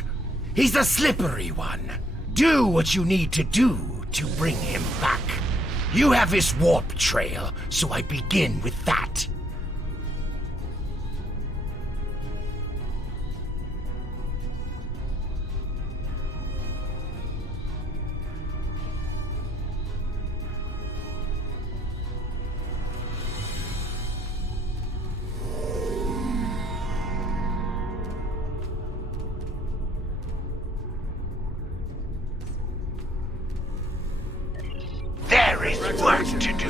He's a slippery one. Do what you need to do to bring him back. You have his warp trail, so I begin with that. There is work to do.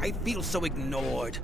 I feel so ignored.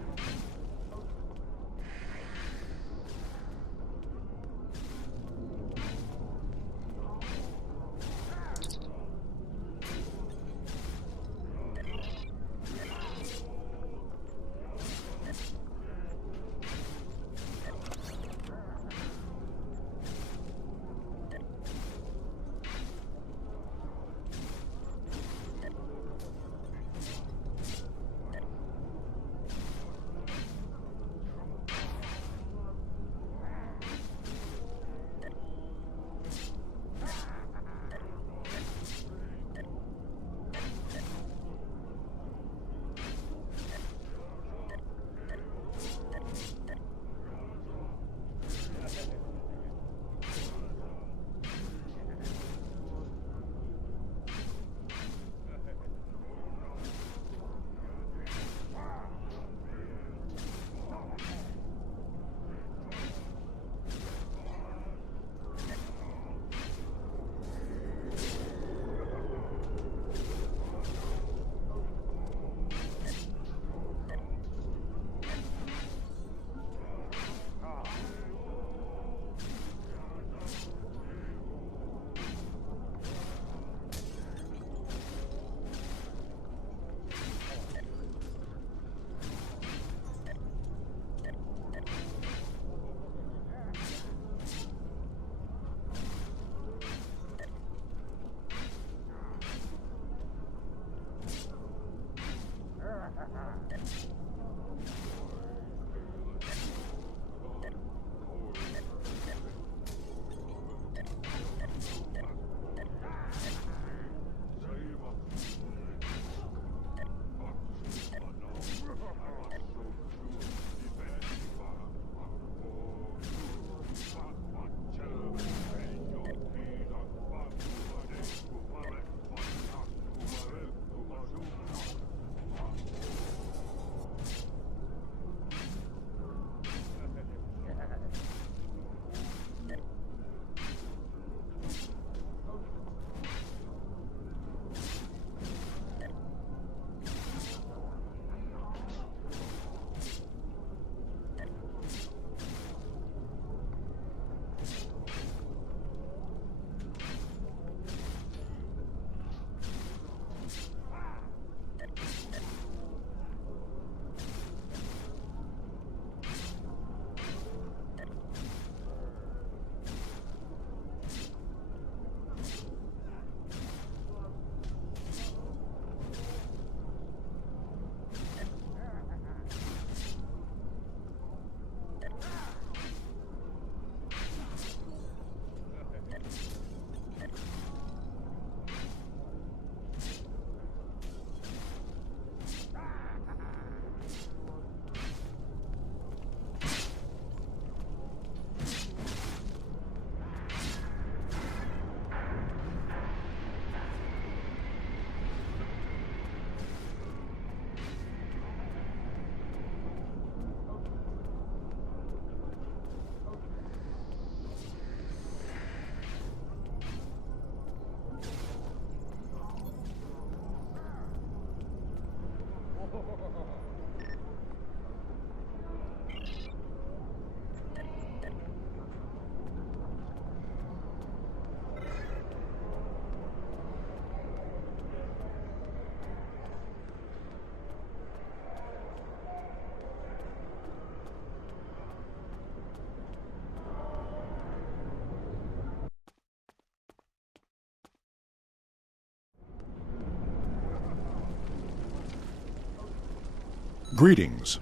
Greetings.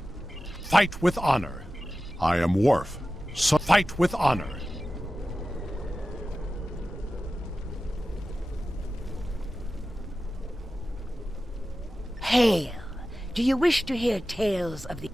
Fight with honor. I am Worf. So fight with honor. Hail! Do you wish to hear tales of the...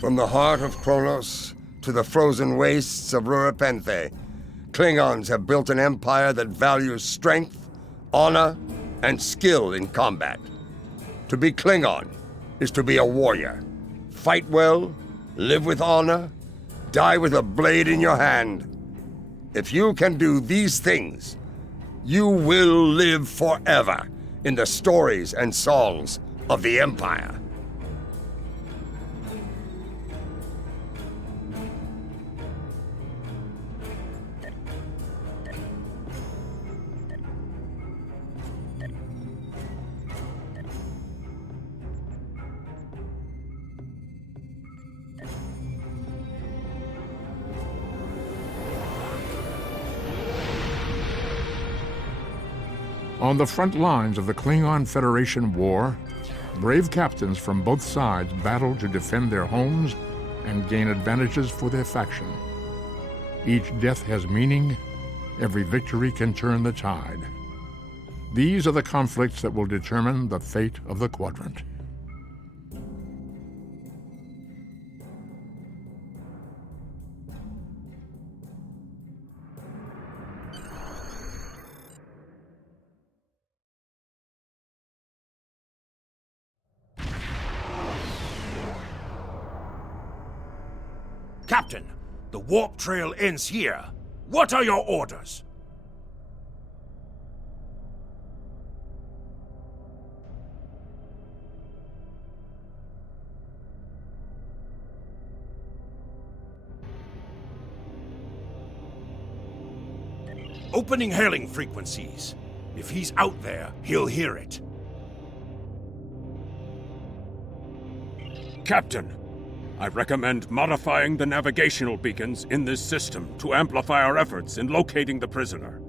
From the heart of Kronos to the frozen wastes of Rurapenthe, Klingons have built an empire that values strength, honor, and skill in combat. To be Klingon is to be a warrior. Fight well, live with honor, die with a blade in your hand. If you can do these things, you will live forever in the stories and songs of the Empire. On the front lines of the Klingon Federation war, brave captains from both sides battle to defend their homes and gain advantages for their faction. Each death has meaning, every victory can turn the tide. These are the conflicts that will determine the fate of the Quadrant. Captain, the warp trail ends here. What are your orders? Opening hailing frequencies. If he's out there, he'll hear it. Captain, I recommend modifying the navigational beacons in this system to amplify our efforts in locating the prisoner.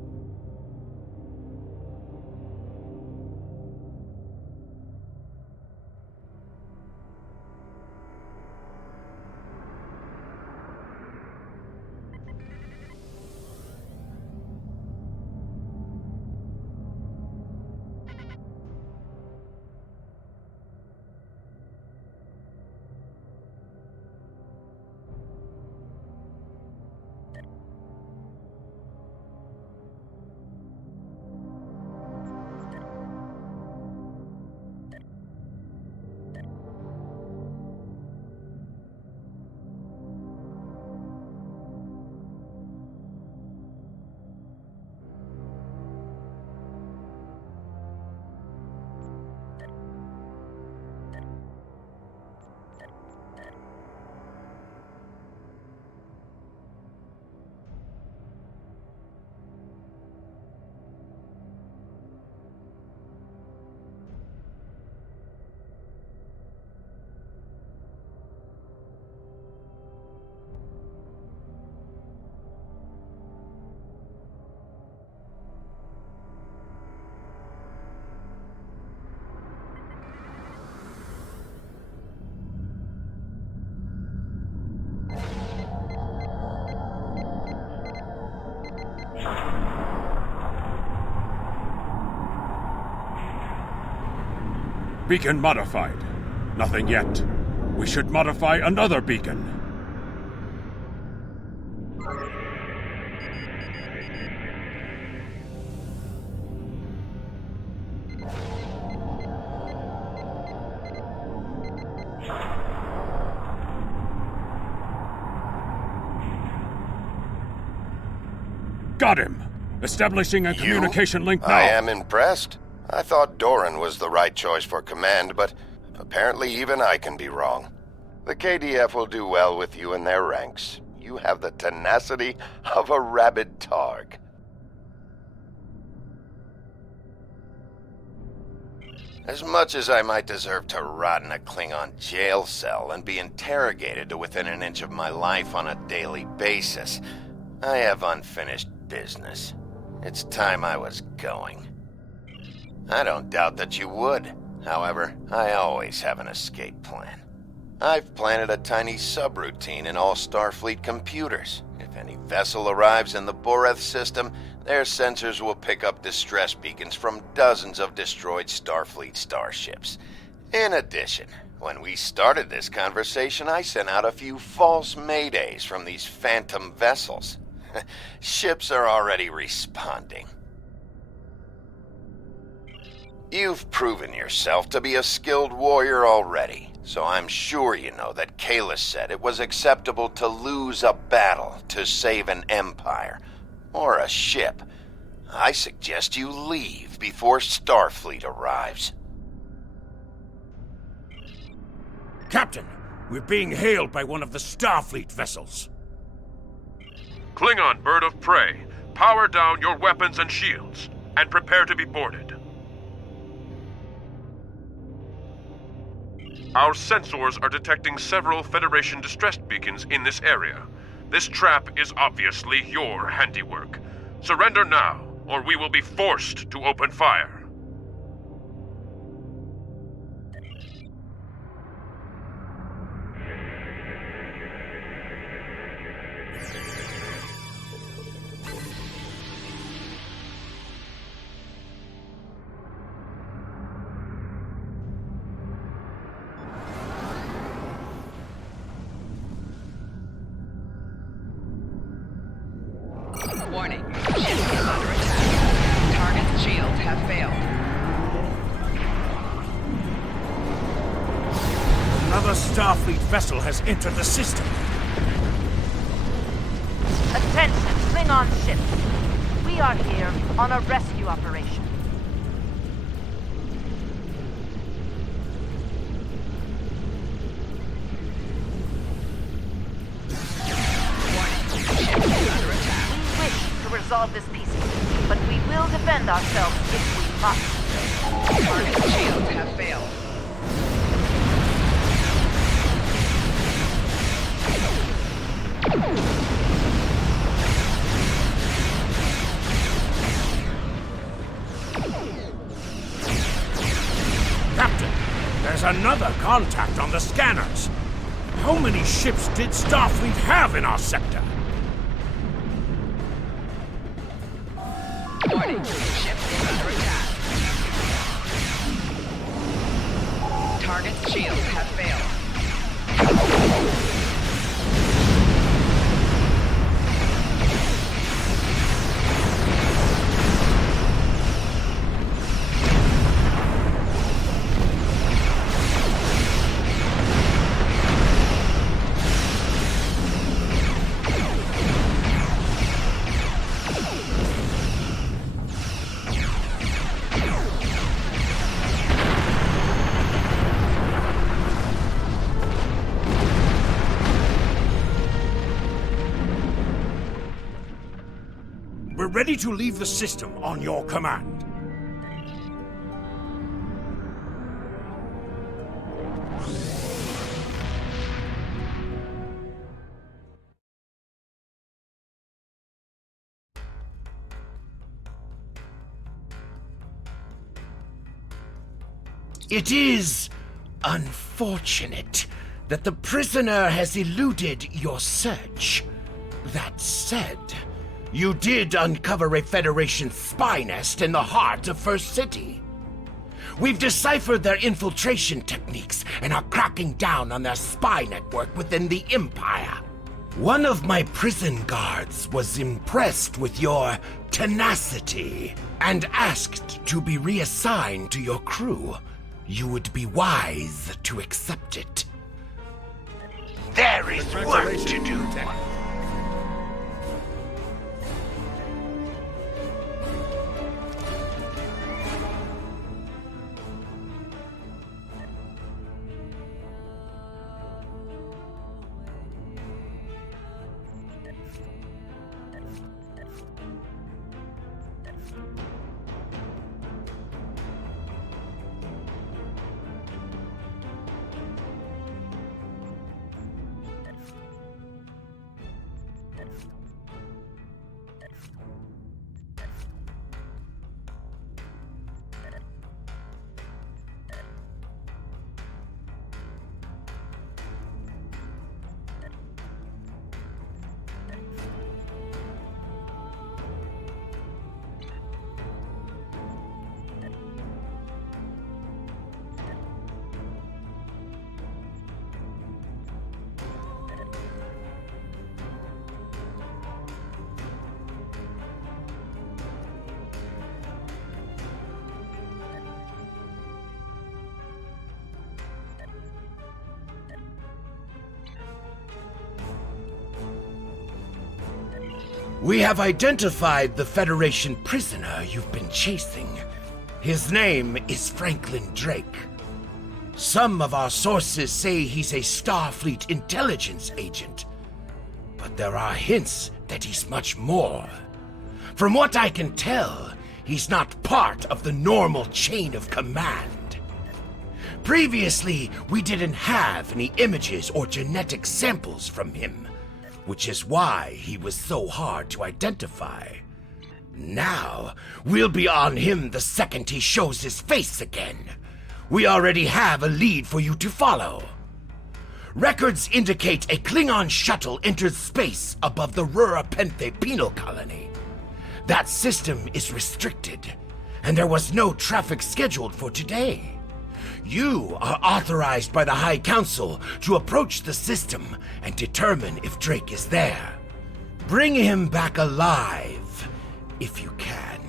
Beacon modified. Nothing yet. We should modify another beacon. Got him! Establishing a communication link now. I am impressed. I thought Doran was the right choice for command, but apparently even I can be wrong. The KDF will do well with you in their ranks. You have the tenacity of a rabid targ. As much as I might deserve to rot in a Klingon jail cell and be interrogated to within an inch of my life on a daily basis, I have unfinished business. It's time I was going. I don't doubt that you would. However, I always have an escape plan. I've planted a tiny subroutine in all Starfleet computers. If any vessel arrives in the Boreth system, their sensors will pick up distress beacons from dozens of destroyed Starfleet starships. In addition, when we started this conversation, I sent out a few false maydays from these phantom vessels. Ships are already responding. You've proven yourself to be a skilled warrior already, so I'm sure you know that K.D.F said it was acceptable to lose a battle to save an empire, or a ship. I suggest you leave before Starfleet arrives. Captain, we're being hailed by one of the Starfleet vessels. Klingon bird of prey, power down your weapons and shields, and prepare to be boarded. Our sensors are detecting several Federation distress beacons in this area. This trap is obviously your handiwork. Surrender now, or we will be forced to open fire. Warning. Ship is under attack. Target's shields have failed. Another Starfleet vessel has entered the system. Attention, Klingon ship. We are here on a rescue operation. Resolve this peacefully, but we will defend ourselves if we must. Target's shields have failed. Captain, there's another contact on the scanners. How many ships did Starfleet have in our sector? Warning. Ship is under attack. Target's shields have failed. We're ready to leave the system on your command. It is unfortunate that the prisoner has eluded your search. That said, you did uncover a Federation spy nest in the heart of First City. We've deciphered their infiltration techniques and are cracking down on their spy network within the Empire. One of my prison guards was impressed with your tenacity and asked to be reassigned to your crew. You would be wise to accept it. There is work to do. We have identified the Federation prisoner you've been chasing. His name is Franklin Drake. Some of our sources say he's a Starfleet intelligence agent, but there are hints that he's much more. From what I can tell, he's not part of the normal chain of command. Previously, we didn't have any images or genetic samples from him, which is why he was so hard to identify. Now, we'll be on him the second he shows his face again. We already have a lead for you to follow. Records indicate a Klingon shuttle entered space above the Rurapenthe penal colony. That system is restricted, and there was no traffic scheduled for today. You are authorized by the High Council to approach the system and determine if Drake is there. Bring him back alive, if you can.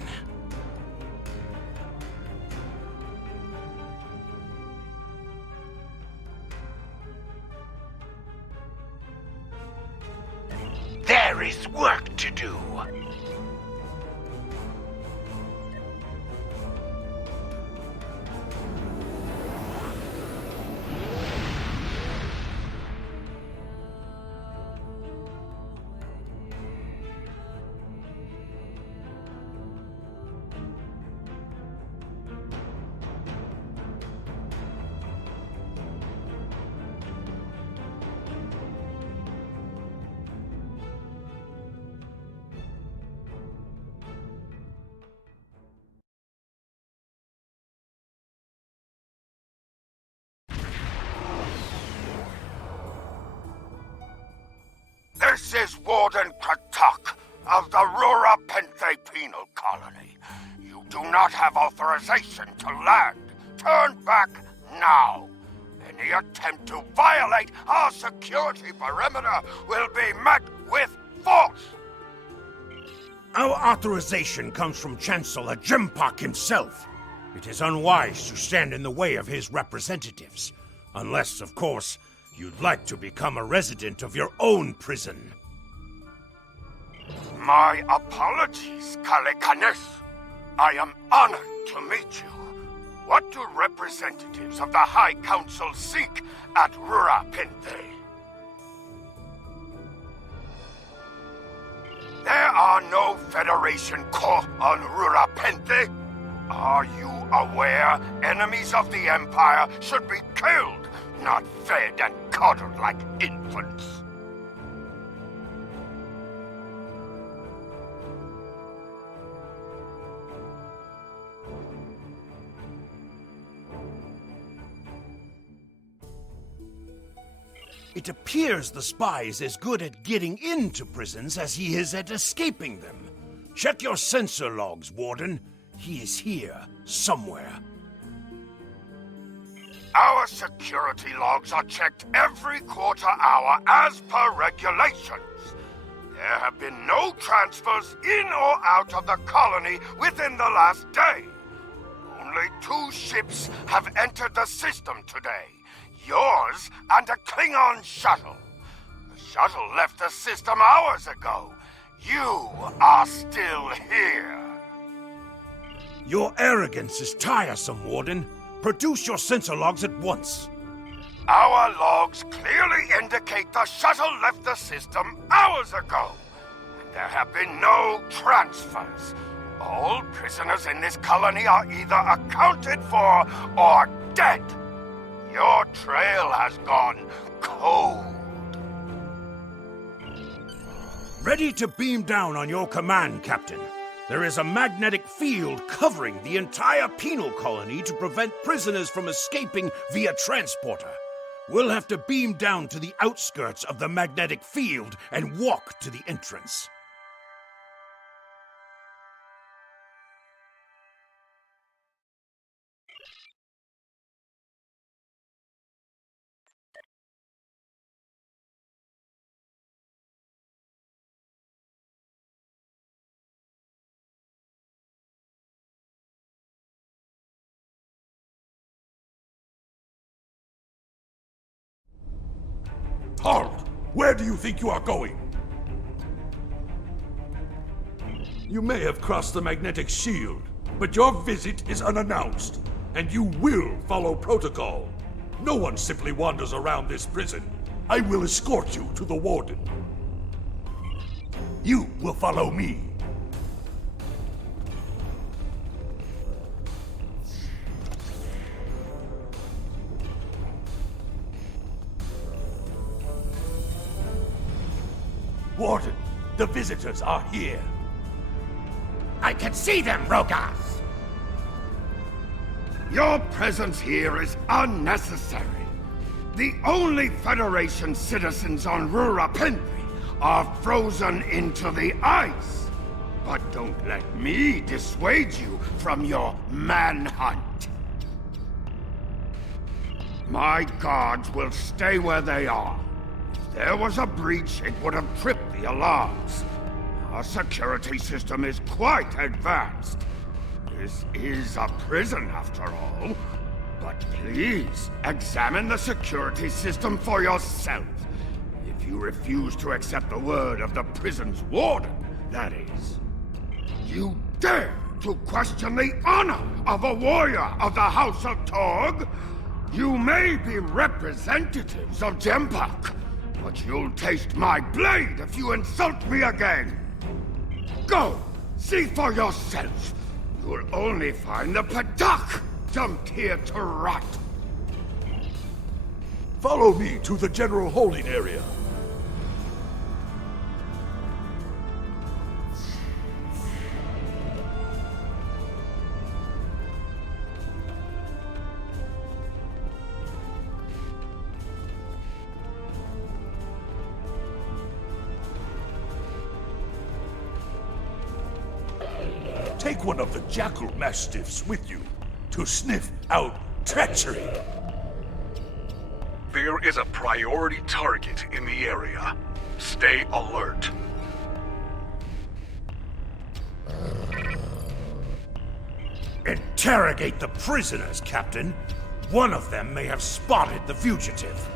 There is work to do. This is Warden Katak of the Rurapenthe Penal Colony. You do not have authorization to land. Turn back now. Any attempt to violate our security perimeter will be met with force. Our authorization comes from Chancellor Jimpak himself. It is unwise to stand in the way of his representatives. Unless, of course, you'd like to become a resident of your own prison. My apologies, Kalekanes. I am honored to meet you. What do representatives of the High Council seek at Rurapenthe? There are no Federation corps on Rurapenthe. Are you aware enemies of the Empire should be killed, not fed and coddled like infants? It appears the spy is as good at getting into prisons as he is at escaping them. Check your sensor logs, Warden. He is here, somewhere. Our security logs are checked every quarter hour as per regulations. There have been no transfers in or out of the colony within the last day. Only 2 ships have entered the system today. Yours and a Klingon shuttle. The shuttle left the system hours ago. You are still here. Your arrogance is tiresome, Warden. Produce your sensor logs at once. Our logs clearly indicate the shuttle left the system hours ago. And there have been no transfers. All prisoners in this colony are either accounted for or dead. Your trail has gone cold. Ready to beam down on your command, Captain. There is a magnetic field covering the entire penal colony to prevent prisoners from escaping via transporter. We'll have to beam down to the outskirts of the magnetic field and walk to the entrance. Halt! Where do you think you are going? You may have crossed the magnetic shield, but your visit is unannounced, and you will follow protocol. No one simply wanders around this prison. I will escort you to the warden. You will follow me. Warden, the visitors are here. I can see them, Rogas! Your presence here is unnecessary. The only Federation citizens on Rurapenthe are frozen into the ice. But don't let me dissuade you from your manhunt. My guards will stay where they are. If there was a breach, it would have tripped the alarms. Our security system is quite advanced. This is a prison, after all. But please, examine the security system for yourself. If you refuse to accept the word of the prison's warden, that is. You dare to question the honor of a warrior of the House of Torg? You may be representatives of Jempak, but you'll taste my blade if you insult me again. Go, see for yourself. You'll only find the Padak dumped here to rot. Follow me to the general holding area. Take one of the jackal mastiffs with you to sniff out treachery. There is a priority target in the area. Stay alert. Interrogate the prisoners, Captain. One of them may have spotted the fugitive.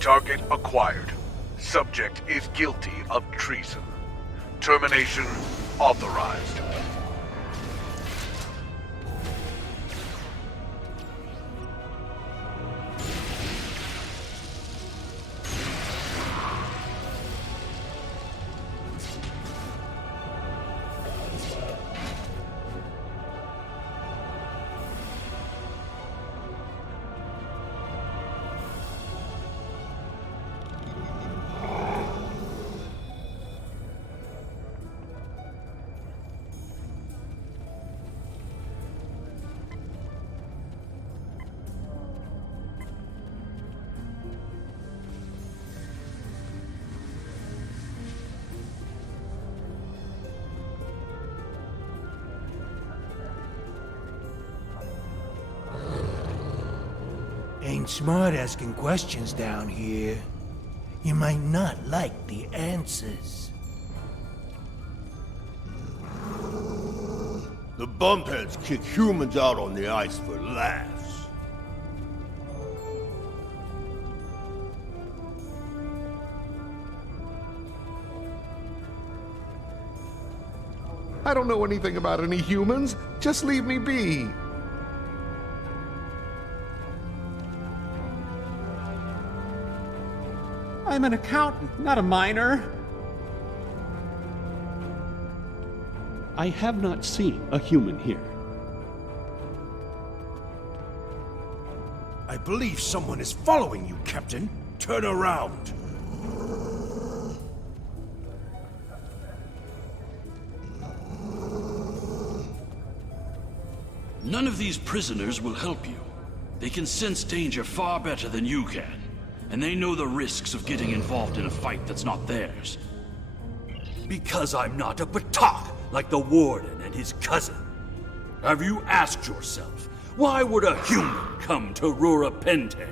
Target acquired. Subject is guilty of treason. Termination authorized. Ain't smart asking questions down here. You might not like the answers. The bumpheads kick humans out on the ice for laughs. I don't know anything about any humans. Just leave me be. I'm an accountant, not a miner. I have not seen a human here. I believe someone is following you, Captain. Turn around. None of these prisoners will help you. They can sense danger far better than you can. And they know the risks of getting involved in a fight that's not theirs. Because I'm not a Batak like the Warden and his cousin. Have you asked yourself, why would a human come to Rurapente?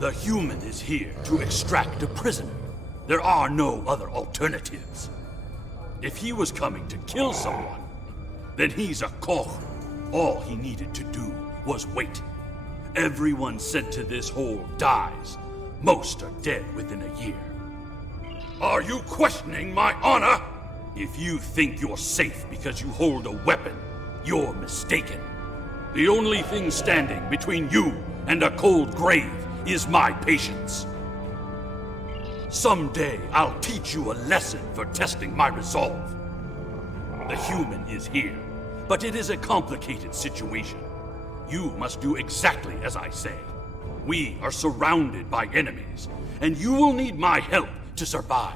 The human is here to extract a prisoner. There are no other alternatives. If he was coming to kill someone, then he's a Koch. All he needed to do was wait. Everyone sent to this hole dies. Most are dead within a year. Are you questioning my honor? If you think you're safe because you hold a weapon, you're mistaken. The only thing standing between you and a cold grave is my patience. Someday I'll teach you a lesson for testing my resolve. The human is here, but it is a complicated situation. You must do exactly as I say. We are surrounded by enemies, and you will need my help to survive.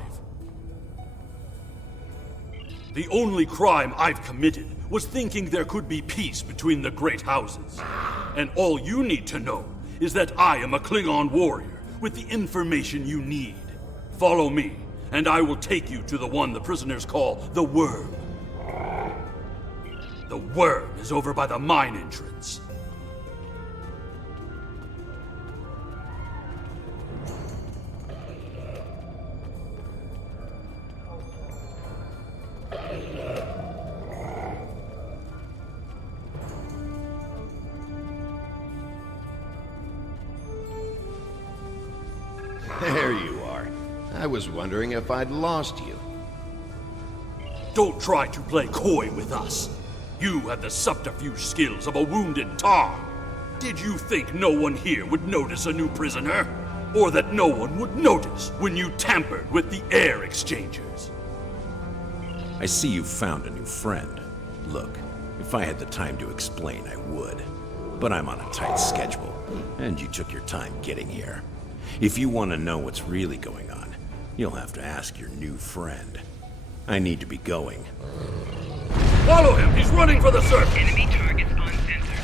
The only crime I've committed was thinking there could be peace between the great houses. And all you need to know is that I am a Klingon warrior with the information you need. Follow me, and I will take you to the one the prisoners call the Worm. The Worm is over by the mine entrance. There you are. I was wondering if I'd lost you. Don't try to play coy with us. You have the subterfuge skills of a wounded tar. Did you think no one here would notice a new prisoner? Or that no one would notice when you tampered with the air exchangers? I see you've found a new friend. Look, if I had the time to explain, I would. But I'm on a tight schedule, and you took your time getting here. If you want to know what's really going on, you'll have to ask your new friend. I need to be going. Follow him! He's running for the surface! Enemy targets on sensor.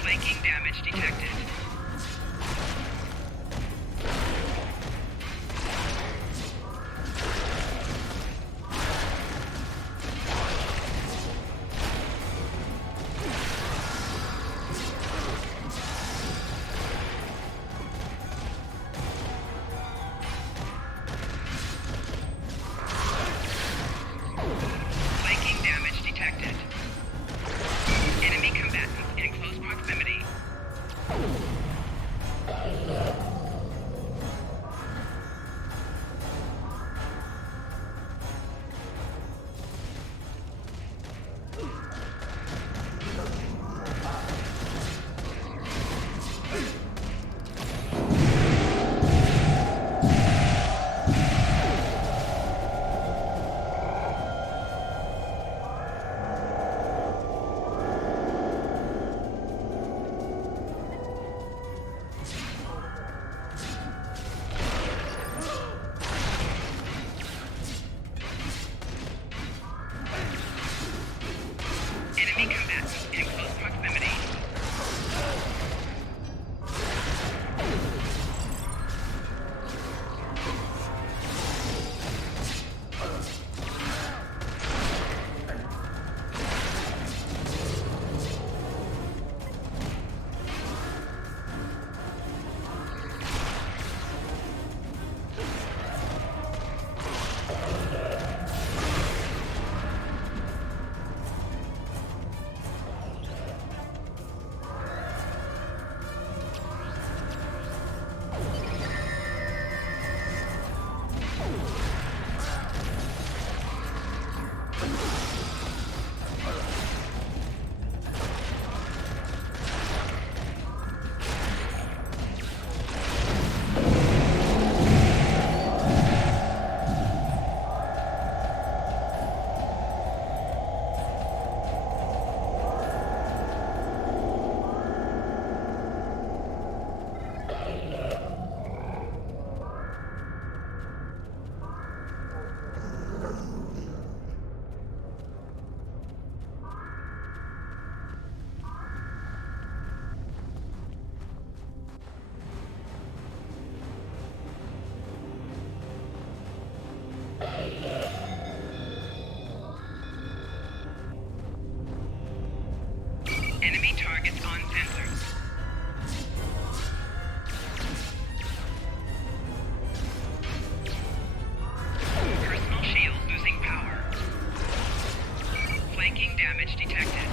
Flanking damage detected. Flanking damage detected. Enemy combatants in close proximity. Enemy combatants in close proximity. Enemy targets on sensors. Personal shield losing power. Flanking damage detected.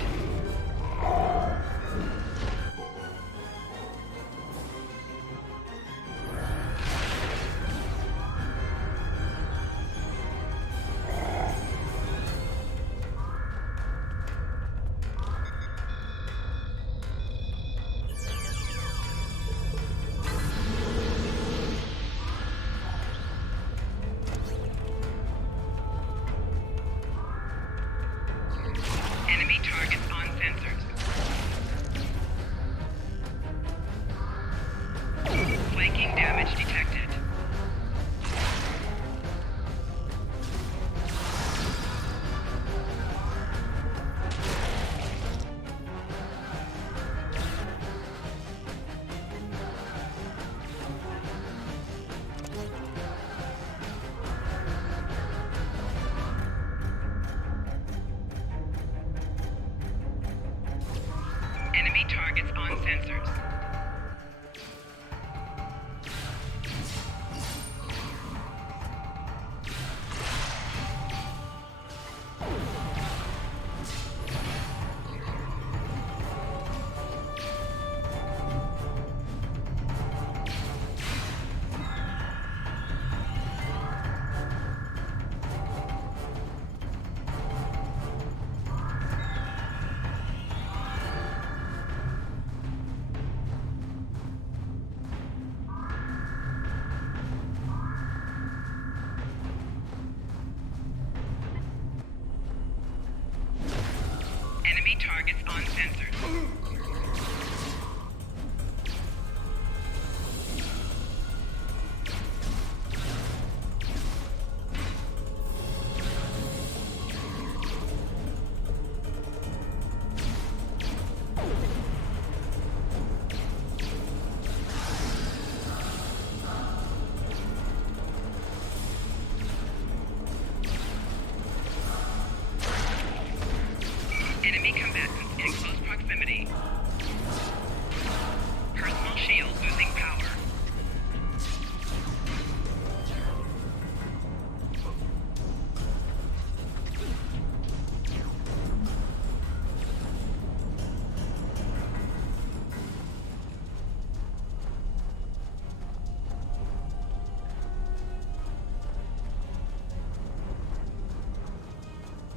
Enemy targets on sensors. Flanking damage detected. Enemy targets on sensors. Enemy targets on sensors. Enemy combatants in close proximity. Personal shield losing power.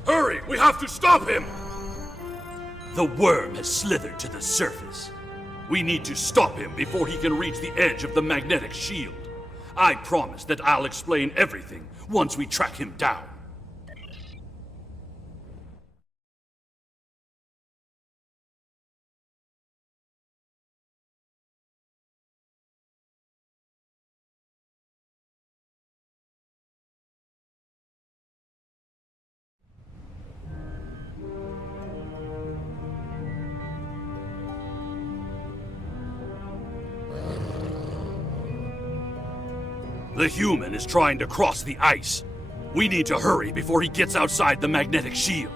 Hurry! We have to stop him! The worm has slithered to the surface. We need to stop him before he can reach the edge of the magnetic shield. I promise that I'll explain everything once we track him down. The human is trying to cross the ice. We need to hurry before he gets outside the magnetic shield.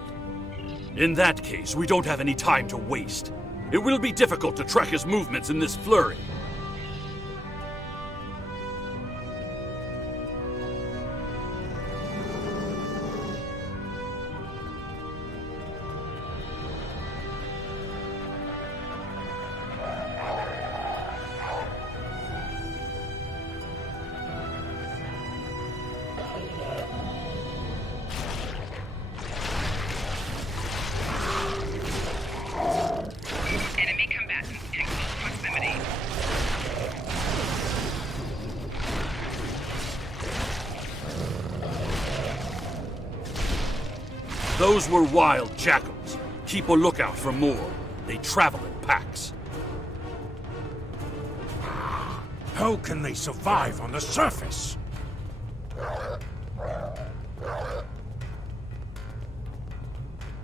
In that case, we don't have any time to waste. It will be difficult to track his movements in this flurry. Enemy combatants in close proximity. Those were wild jackals. Keep a lookout for more. They travel in packs. How can they survive on the surface?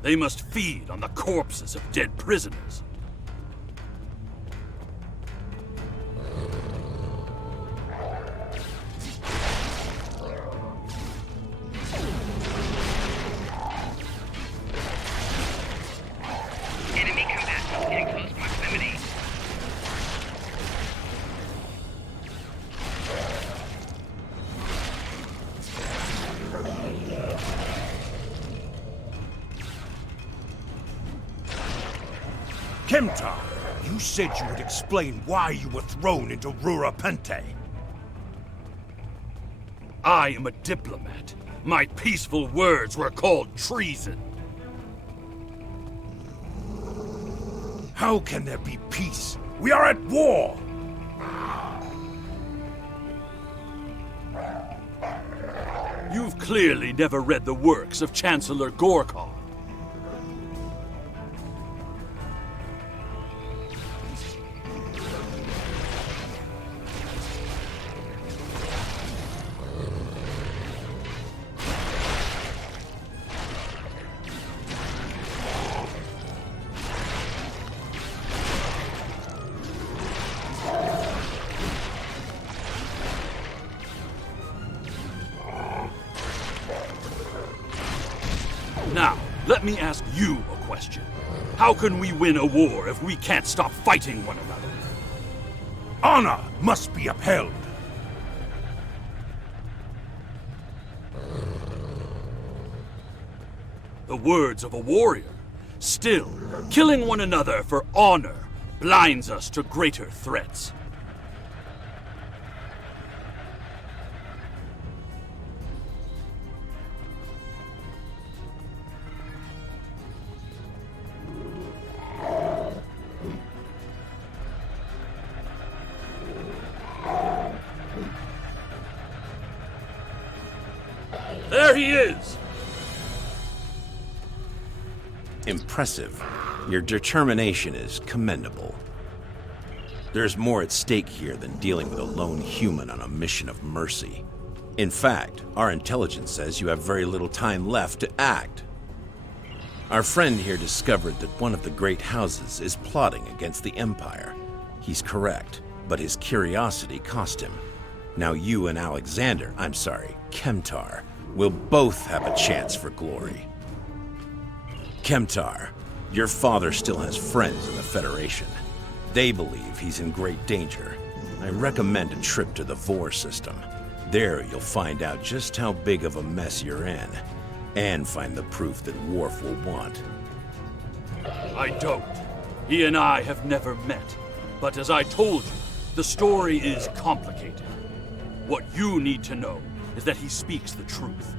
They must feed on the corpses of dead prisoners. Enemy combatants Kemtar, you said you would explain why you were thrown into Rura Penthe. I am a diplomat. My peaceful words were called treason. How can there be peace? We are at war! You've clearly never read the works of Chancellor Gorkon. Now, let me ask you a question. How can we win a war if we can't stop fighting one another? Honor must be upheld. The words of a warrior. Still, killing one another for honor blinds us to greater threats. There he is! Impressive. Your determination is commendable. There's more at stake here than dealing with a lone human on a mission of mercy. In fact, our intelligence says you have very little time left to act. Our friend here discovered that one of the great houses is plotting against the Empire. He's correct, but his curiosity cost him. Now you and Kemtar, will both have a chance for glory. Kemtar, your father still has friends in the Federation. They believe he's in great danger. I recommend a trip to the Vor system. There you'll find out just how big of a mess you're in, and find the proof that Worf will want. I don't. He and I have never met. But as I told you, the story is complicated. What you need to know is that he speaks the truth.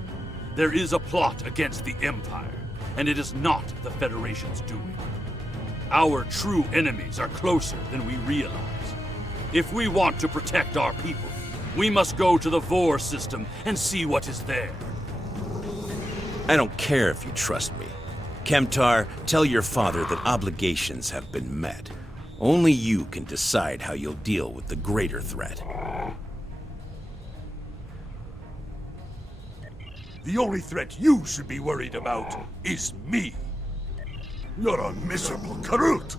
There is a plot against the Empire, and it is not the Federation's doing. Our true enemies are closer than we realize. If we want to protect our people, we must go to the Vor system and see what is there. I don't care if you trust me. Kemtar, tell your father that obligations have been met. Only you can decide how you'll deal with the greater threat. The only threat you should be worried about is me. You're a miserable Karut.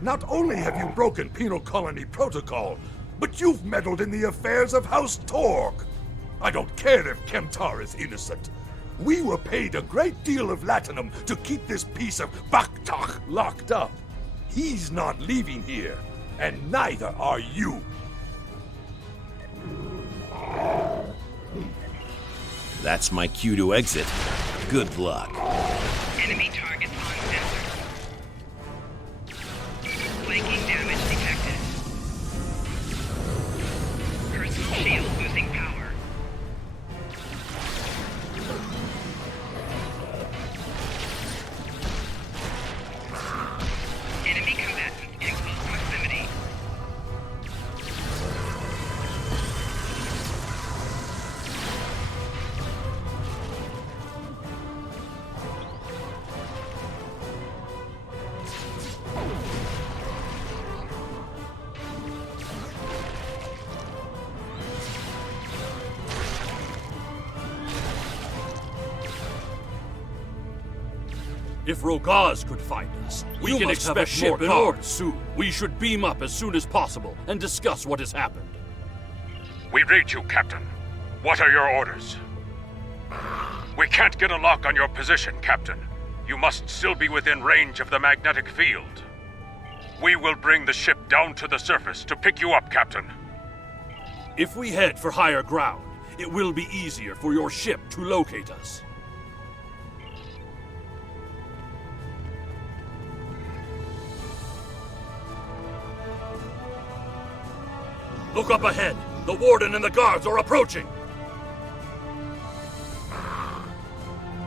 Not only have you broken penal colony protocol, but you've meddled in the affairs of House Torg. I don't care if Kemtar is innocent. We were paid a great deal of latinum to keep this piece of Baktak locked up. He's not leaving here, and neither are you. That's my cue to exit. Good luck. Enemy targets on sensor. Flanking damage detected. Personal shield losing power. Enemy combatants in close proximity. If Rogaz could find us, we can expect more guards soon. We should beam up as soon as possible and discuss what has happened. We read you, Captain. What are your orders? We can't get a lock on your position, Captain. You must still be within range of the magnetic field. We will bring the ship down to the surface to pick you up, Captain. If we head for higher ground, it will be easier for your ship to locate us. Look up ahead! The Warden and the guards are approaching!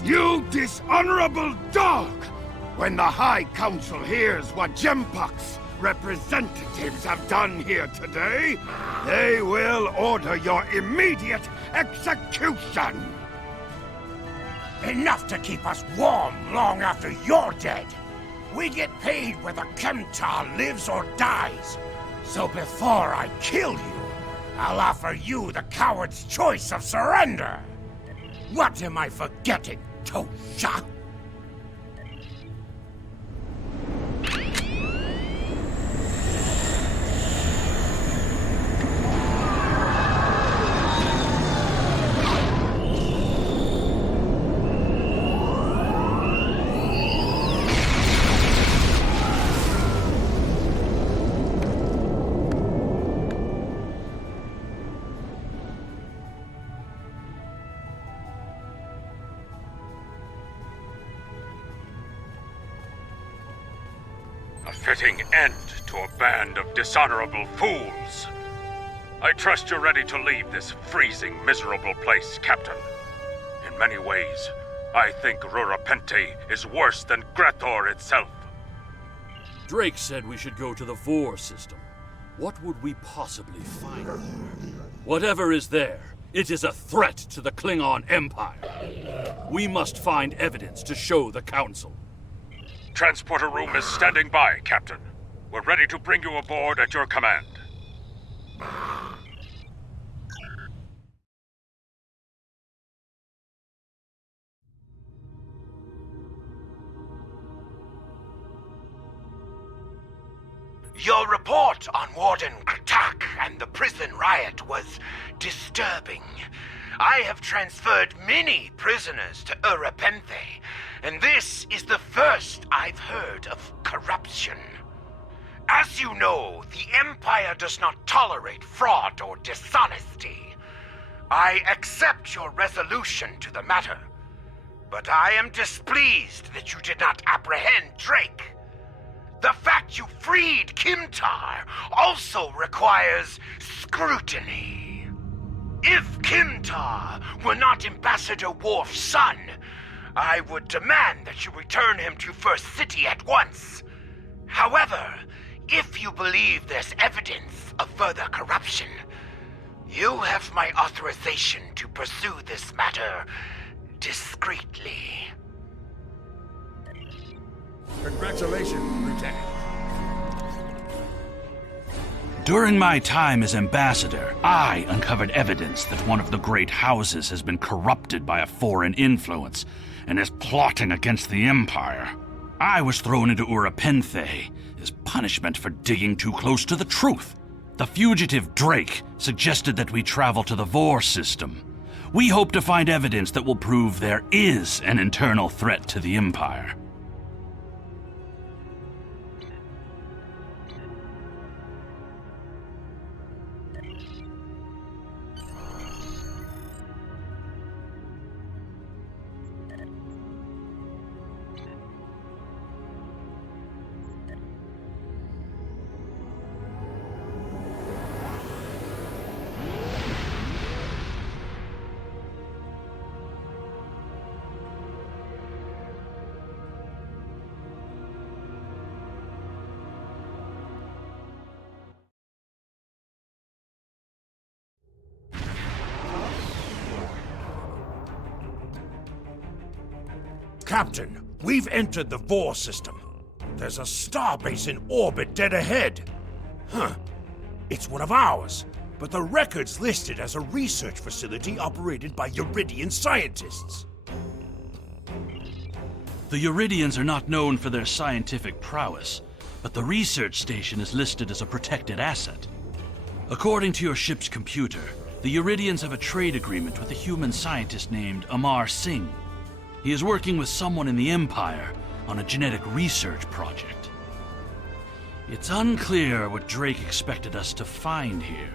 You dishonorable dog! When the High Council hears what Gempok's representatives have done here today, they will order your immediate execution! Enough to keep us warm long after you're dead. We get paid whether Kemtar lives or dies. So before I kill you, I'll offer you the coward's choice of surrender. What am I forgetting, Tosha? A fitting end to a band of dishonorable fools. I trust you're ready to leave this freezing, miserable place, Captain. In many ways, I think Rurapente is worse than Gretor itself. Drake said we should go to the Vor system. What would we possibly find there? Whatever is there, it is a threat to the Klingon Empire. We must find evidence to show the Council. Transporter room is standing by, Captain. We're ready to bring you aboard at your command. Your report on Warden Kratak and the prison riot was disturbing. I have transferred many prisoners to Urapenthe, and this is the first I've heard of corruption. As you know, the Empire does not tolerate fraud or dishonesty. I accept your resolution to the matter, but I am displeased that you did not apprehend Drake. The fact you freed Kimtar also requires scrutiny. If Kimtar were not Ambassador Worf's son, I would demand that you return him to First City at once. However, if you believe there's evidence of further corruption, you have my authorization to pursue this matter discreetly. Congratulations, Lieutenant. During my time as ambassador, I uncovered evidence that one of the great houses has been corrupted by a foreign influence and is plotting against the Empire. I was thrown into Urapenthe as punishment for digging too close to the truth. The fugitive Drake suggested that we travel to the Vor system. We hope to find evidence that will prove there is an internal threat to the Empire. Captain, we've entered the Vor system. There's a starbase in orbit dead ahead. Huh. It's one of ours, but the record's listed as a research facility operated by Uridian scientists. The Uridians are not known for their scientific prowess, but the research station is listed as a protected asset. According to your ship's computer, the Uridians have a trade agreement with a human scientist named Amar Singh. He is working with someone in the Empire on a genetic research project. It's unclear what Drake expected us to find here.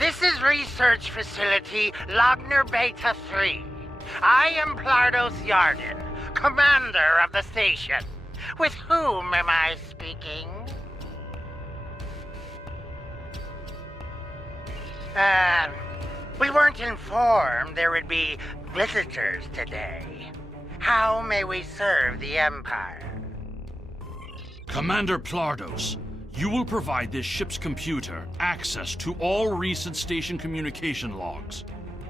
This is Research Facility Logner Beta 3. I am Plardos Yarden, commander of the station. With whom am I speaking? We weren't informed there would be visitors today. How may we serve the Empire? Commander Plardos, you will provide this ship's computer access to all recent station communication logs.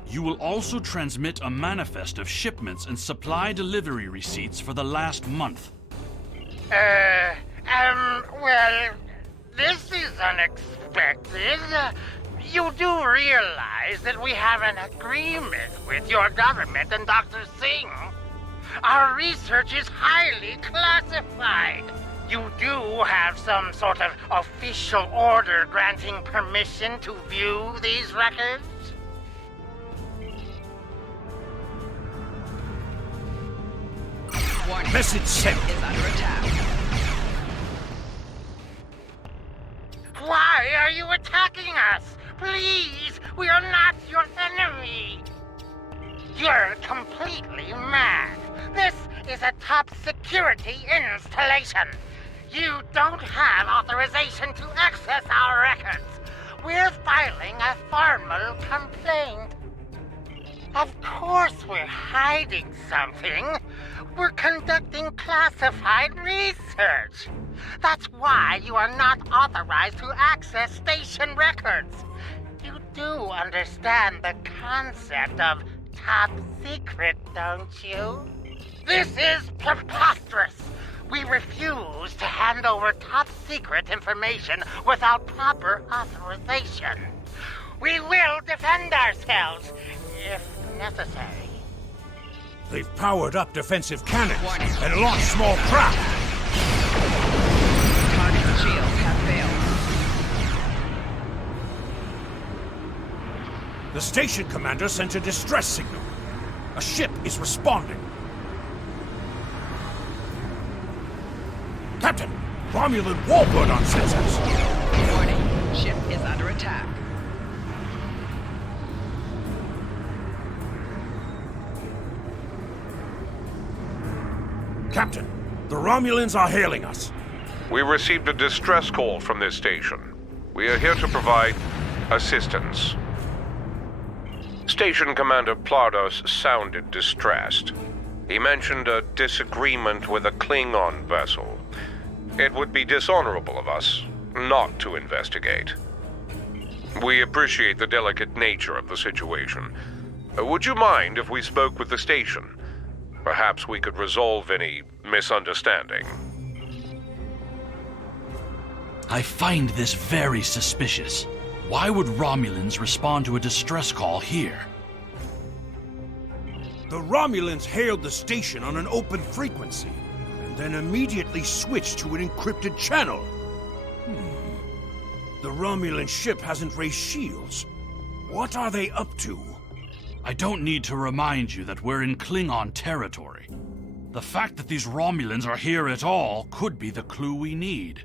You will also transmit a manifest of shipments and supply delivery receipts for the last month. Well, this is unexpected. You do realize that we have an agreement with your government and Dr. Singh. Our research is highly classified. You do have some sort of official order granting permission to view these records? Warning. Message sent. Is under attack. Why are you attacking us? Please, we are not your enemy. You're completely mad. This is a top security installation. You don't have authorization to access our records. We're filing a formal complaint. Of course we're hiding something. We're conducting classified research. That's why you are not authorized to access station records. You do understand the concept of top secret, don't you? This is preposterous. We refuse to hand over top secret information without proper authorization. We will defend ourselves, if necessary. They've powered up defensive cannons and launched small craft. Target shields have failed. The station commander sent a distress signal. A ship is responding. Captain, Romulan warbird on sensors. Warning, ship is under attack. Captain, the Romulans are hailing us. We received a distress call from this station. We are here to provide assistance. Station Commander Plardos sounded distressed. He mentioned a disagreement with a Klingon vessel. It would be dishonorable of us not to investigate. We appreciate the delicate nature of the situation. Would you mind if we spoke with the station? Perhaps we could resolve any misunderstanding. I find this very suspicious. Why would Romulans respond to a distress call here? The Romulans hailed the station on an open frequency, and then immediately switched to an encrypted channel. The Romulan ship hasn't raised shields. What are they up to? I don't need to remind you that we're in Klingon territory. The fact that these Romulans are here at all could be the clue we need.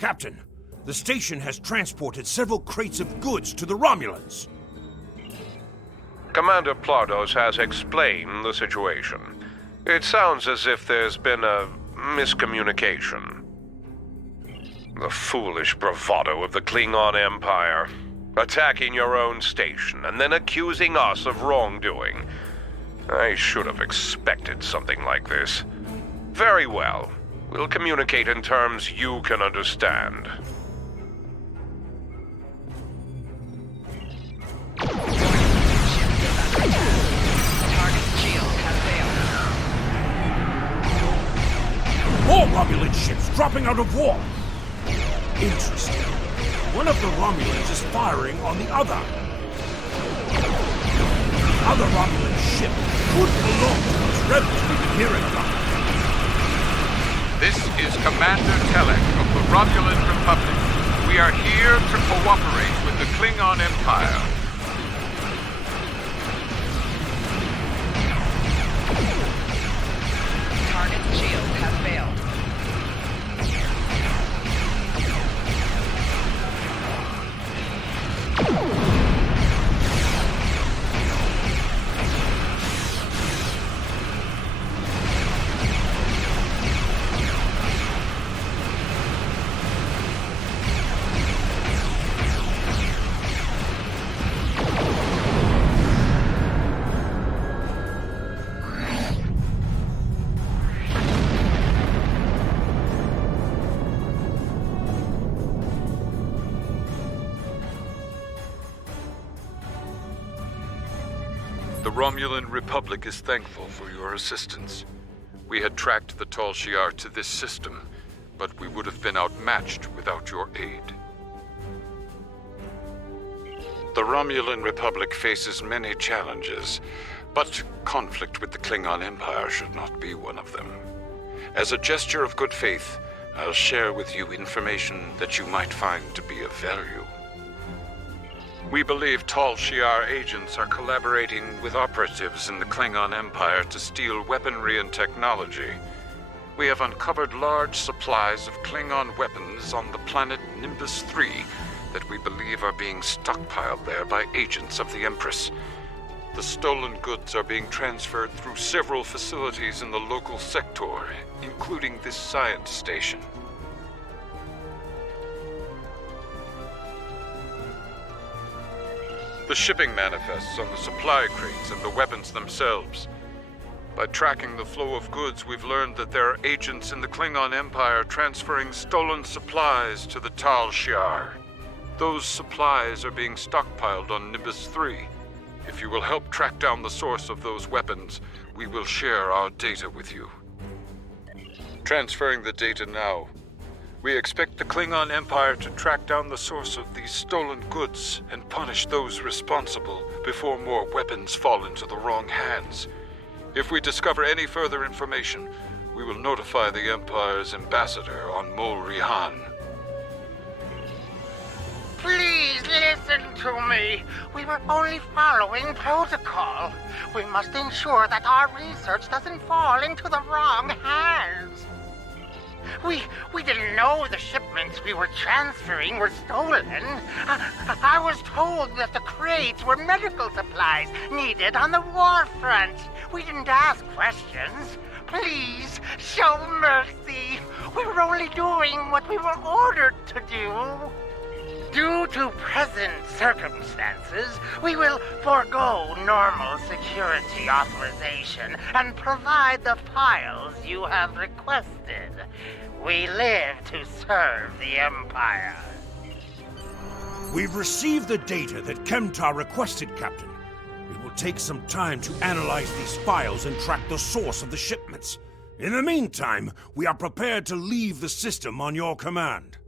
Captain, the station has transported several crates of goods to the Romulans. Commander Plardos has explained the situation. It sounds as if there's been a miscommunication. The foolish bravado of the Klingon Empire. Attacking your own station and then accusing us of wrongdoing. I should have expected something like this. Very well. We'll communicate in terms you can understand. Target shield has failed. More Romulan ships dropping out of war. Interesting. One of the Romulans is firing on the other. The other Romulan ship could belong to those rebels we've been hearing about. This is Commander Telek of the Romulan Republic. We are here to cooperate with the Klingon Empire. Target shield has failed. Romulan Republic is thankful for your assistance. We had tracked the Tal Shiar to this system, but we would have been outmatched without your aid. The Romulan Republic faces many challenges, but conflict with the Klingon Empire should not be one of them. As a gesture of good faith, I'll share with you information that you might find to be of value. We believe Tal Shiar agents are collaborating with operatives in the Klingon Empire to steal weaponry and technology. We have uncovered large supplies of Klingon weapons on the planet Nimbus 3 that we believe are being stockpiled there by agents of the Empress. The stolen goods are being transferred through several facilities in the local sector, including this science station. The shipping manifests on the supply crates and the weapons themselves. By tracking the flow of goods, we've learned that there are agents in the Klingon Empire transferring stolen supplies to the Tal Shiar. Those supplies are being stockpiled on Nimbus 3. If you will help track down the source of those weapons, we will share our data with you. Transferring the data now. We expect the Klingon Empire to track down the source of these stolen goods and punish those responsible before more weapons fall into the wrong hands. If we discover any further information, we will notify the Empire's ambassador on Mol Rihan. Please listen to me. We were only following protocol. We must ensure that our research doesn't fall into the wrong hands. We didn't know the shipments we were transferring were stolen. I was told that the crates were medical supplies needed on the war front. We didn't ask questions. Please, show mercy. We were only doing what we were ordered to do. Due to present circumstances, we will forego normal security authorization and provide the files you have requested. We live to serve the Empire. We've received the data that Kemtar requested, Captain. It will take some time to analyze these files and track the source of the shipments. In the meantime, we are prepared to leave the system on your command.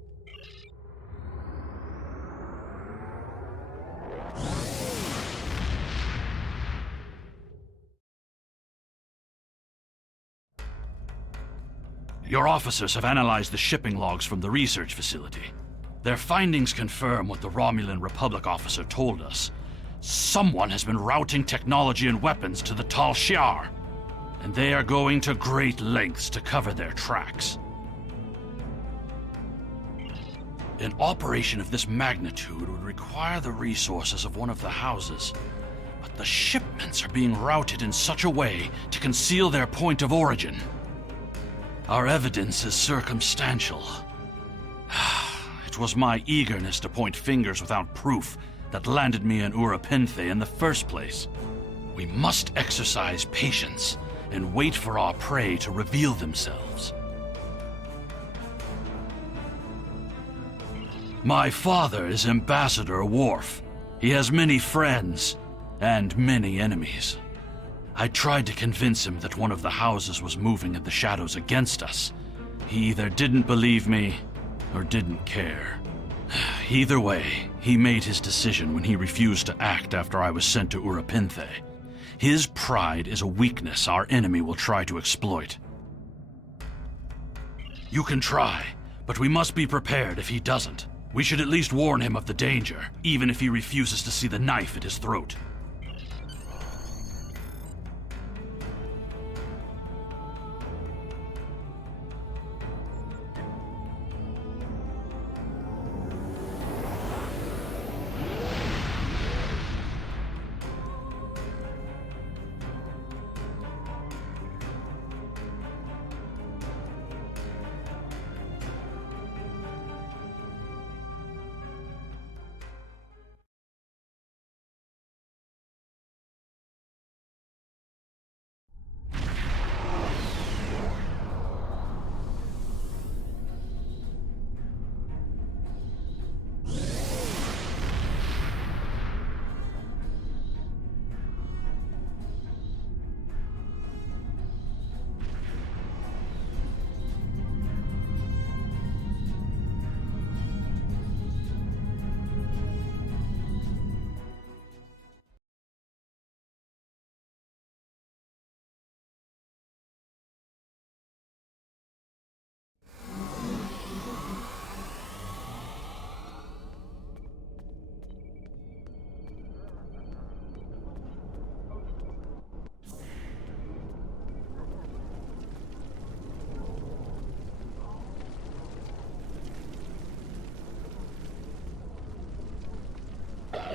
Your officers have analyzed the shipping logs from the research facility. Their findings confirm what the Romulan Republic officer told us. Someone has been routing technology and weapons to the Tal Shiar, and they are going to great lengths to cover their tracks. An operation of this magnitude would require the resources of one of the houses, but the shipments are being routed in such a way to conceal their point of origin. Our evidence is circumstantial. It was my eagerness to point fingers without proof that landed me in Urapinthe in the first place. We must exercise patience and wait for our prey to reveal themselves. My father is Ambassador Worf. He has many friends and many enemies. I tried to convince him that one of the houses was moving in the shadows against us. He either didn't believe me or didn't care. Either way, he made his decision when he refused to act after I was sent to Urapinthe. His pride is a weakness our enemy will try to exploit. You can try, but we must be prepared if he doesn't. We should at least warn him of the danger, even if he refuses to see the knife at his throat.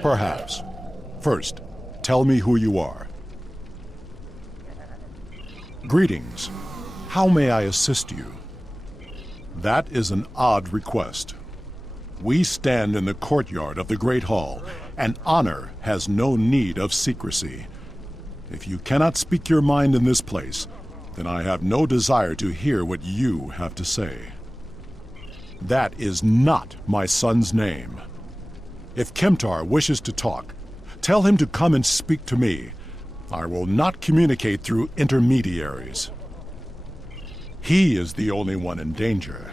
Perhaps. First, tell me who you are. Greetings. How may I assist you? That is an odd request. We stand in the courtyard of the Great Hall, and honor has no need of secrecy. If you cannot speak your mind in this place, then I have no desire to hear what you have to say. That is not my son's name. If Kemtar wishes to talk, tell him to come and speak to me. I will not communicate through intermediaries. He is the only one in danger,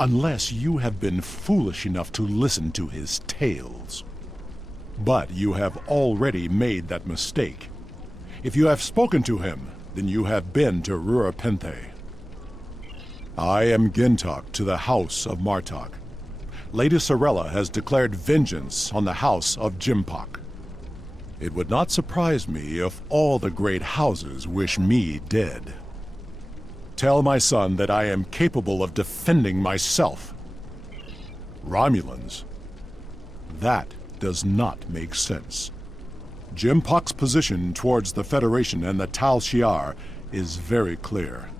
unless you have been foolish enough to listen to his tales. But you have already made that mistake. If you have spoken to him, then you have been to Rurapente. I am Gintok to the House of Martok. Lady Sorella has declared vengeance on the House of Jimpok. It would not surprise me if all the great houses wish me dead. Tell my son that I am capable of defending myself. Romulans? That does not make sense. Jimpok's position towards the Federation and the Tal Shiar is very clear.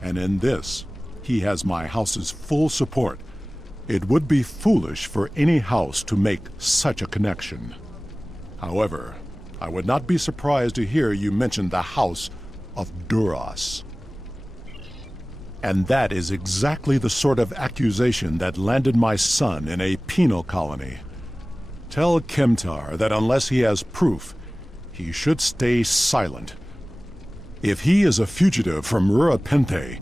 And in this, he has my house's full support. It would be foolish for any house to make such a connection. However, I would not be surprised to hear you mention the House of Duras. And that is exactly the sort of accusation that landed my son in a penal colony. Tell Kemtar that unless he has proof, he should stay silent. If he is a fugitive from Rurapente,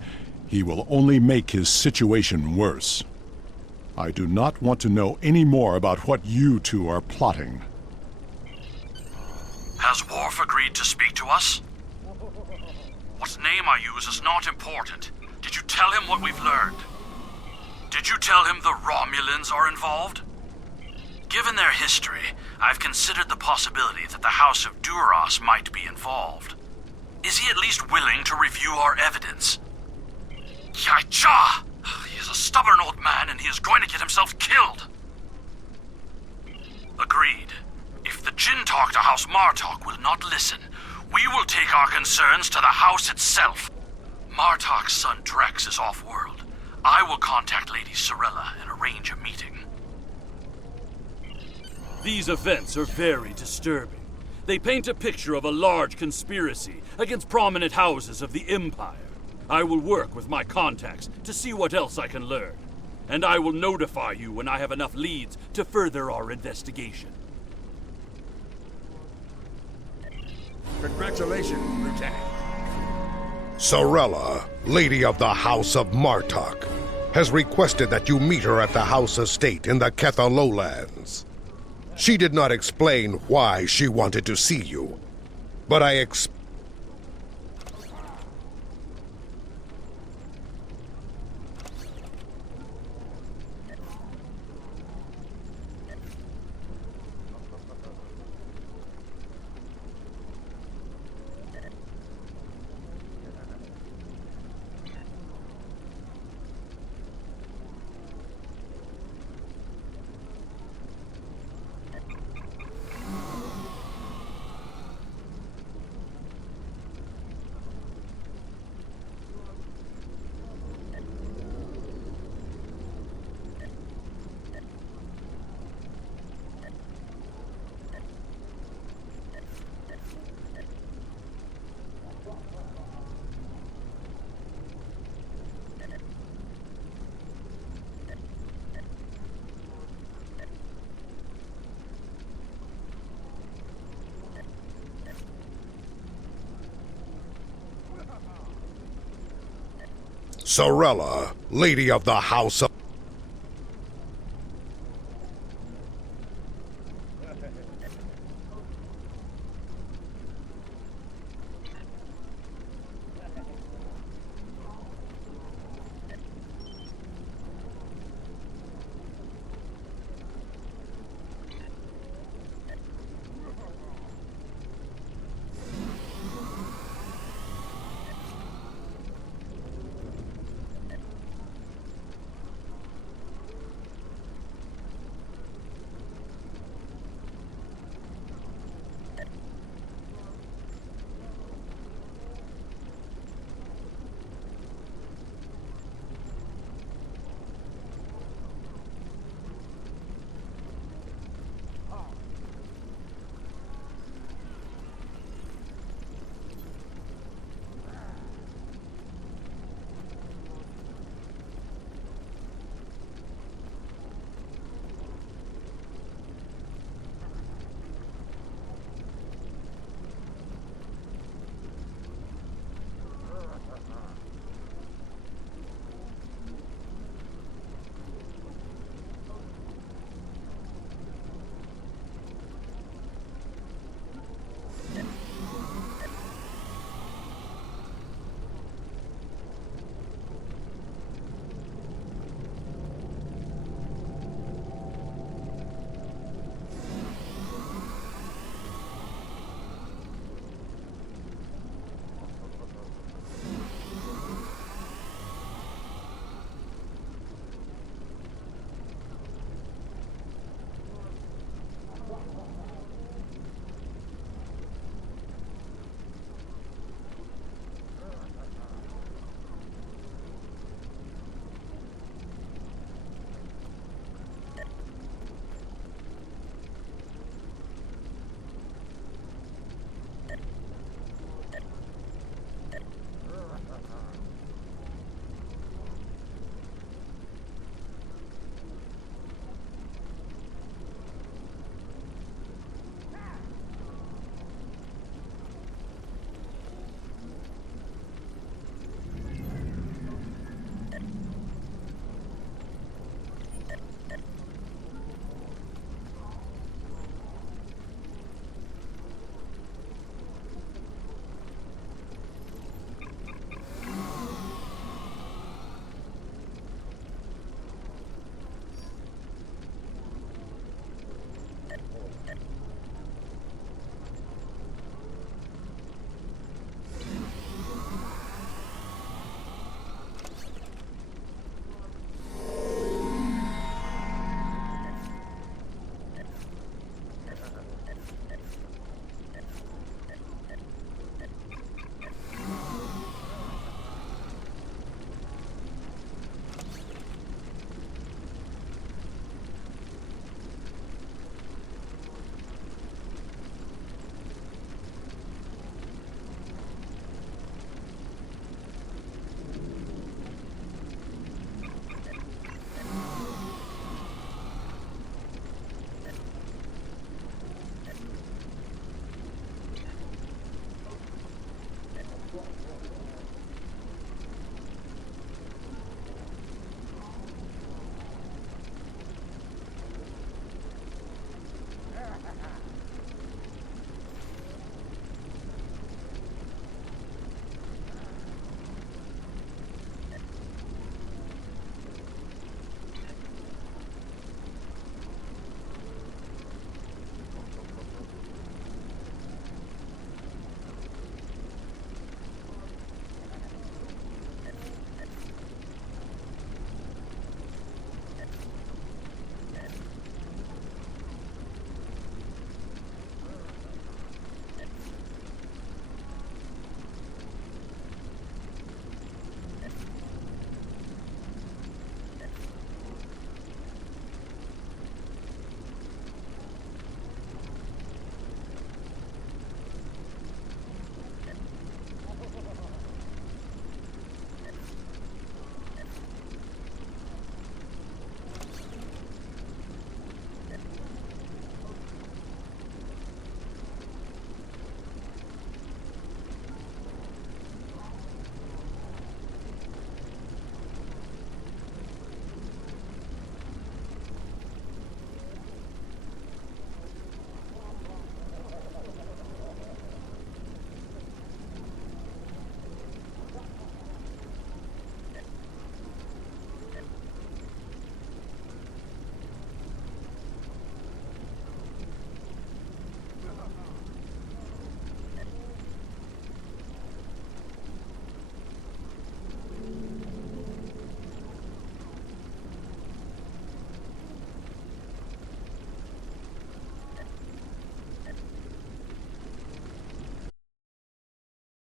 he will only make his situation worse. I do not want to know any more about what you two are plotting. Has Worf agreed to speak to us? What name I use is not important. Did you tell him what we've learned? Did you tell him the Romulans are involved? Given their history, I've considered the possibility that the House of Duras might be involved. Is he at least willing to review our evidence? Yai-cha! He is a stubborn old man and he is going to get himself killed. Agreed. If the Jinn talk to House Martok will not listen, we will take our concerns to the house itself. Martok's son Drex is off-world. I will contact Lady Sorella and arrange a meeting. These events are very disturbing. They paint a picture of a large conspiracy against prominent houses of the Empire. I will work with my contacts to see what else I can learn. And I will notify you when I have enough leads to further our investigation. Congratulations, Lieutenant. Sorella, Lady of the House of Martok, has requested that you meet her at the House Estate in the Ketha Lowlands. She did not explain why she wanted to see you, but I Sorella, Lady of the House of...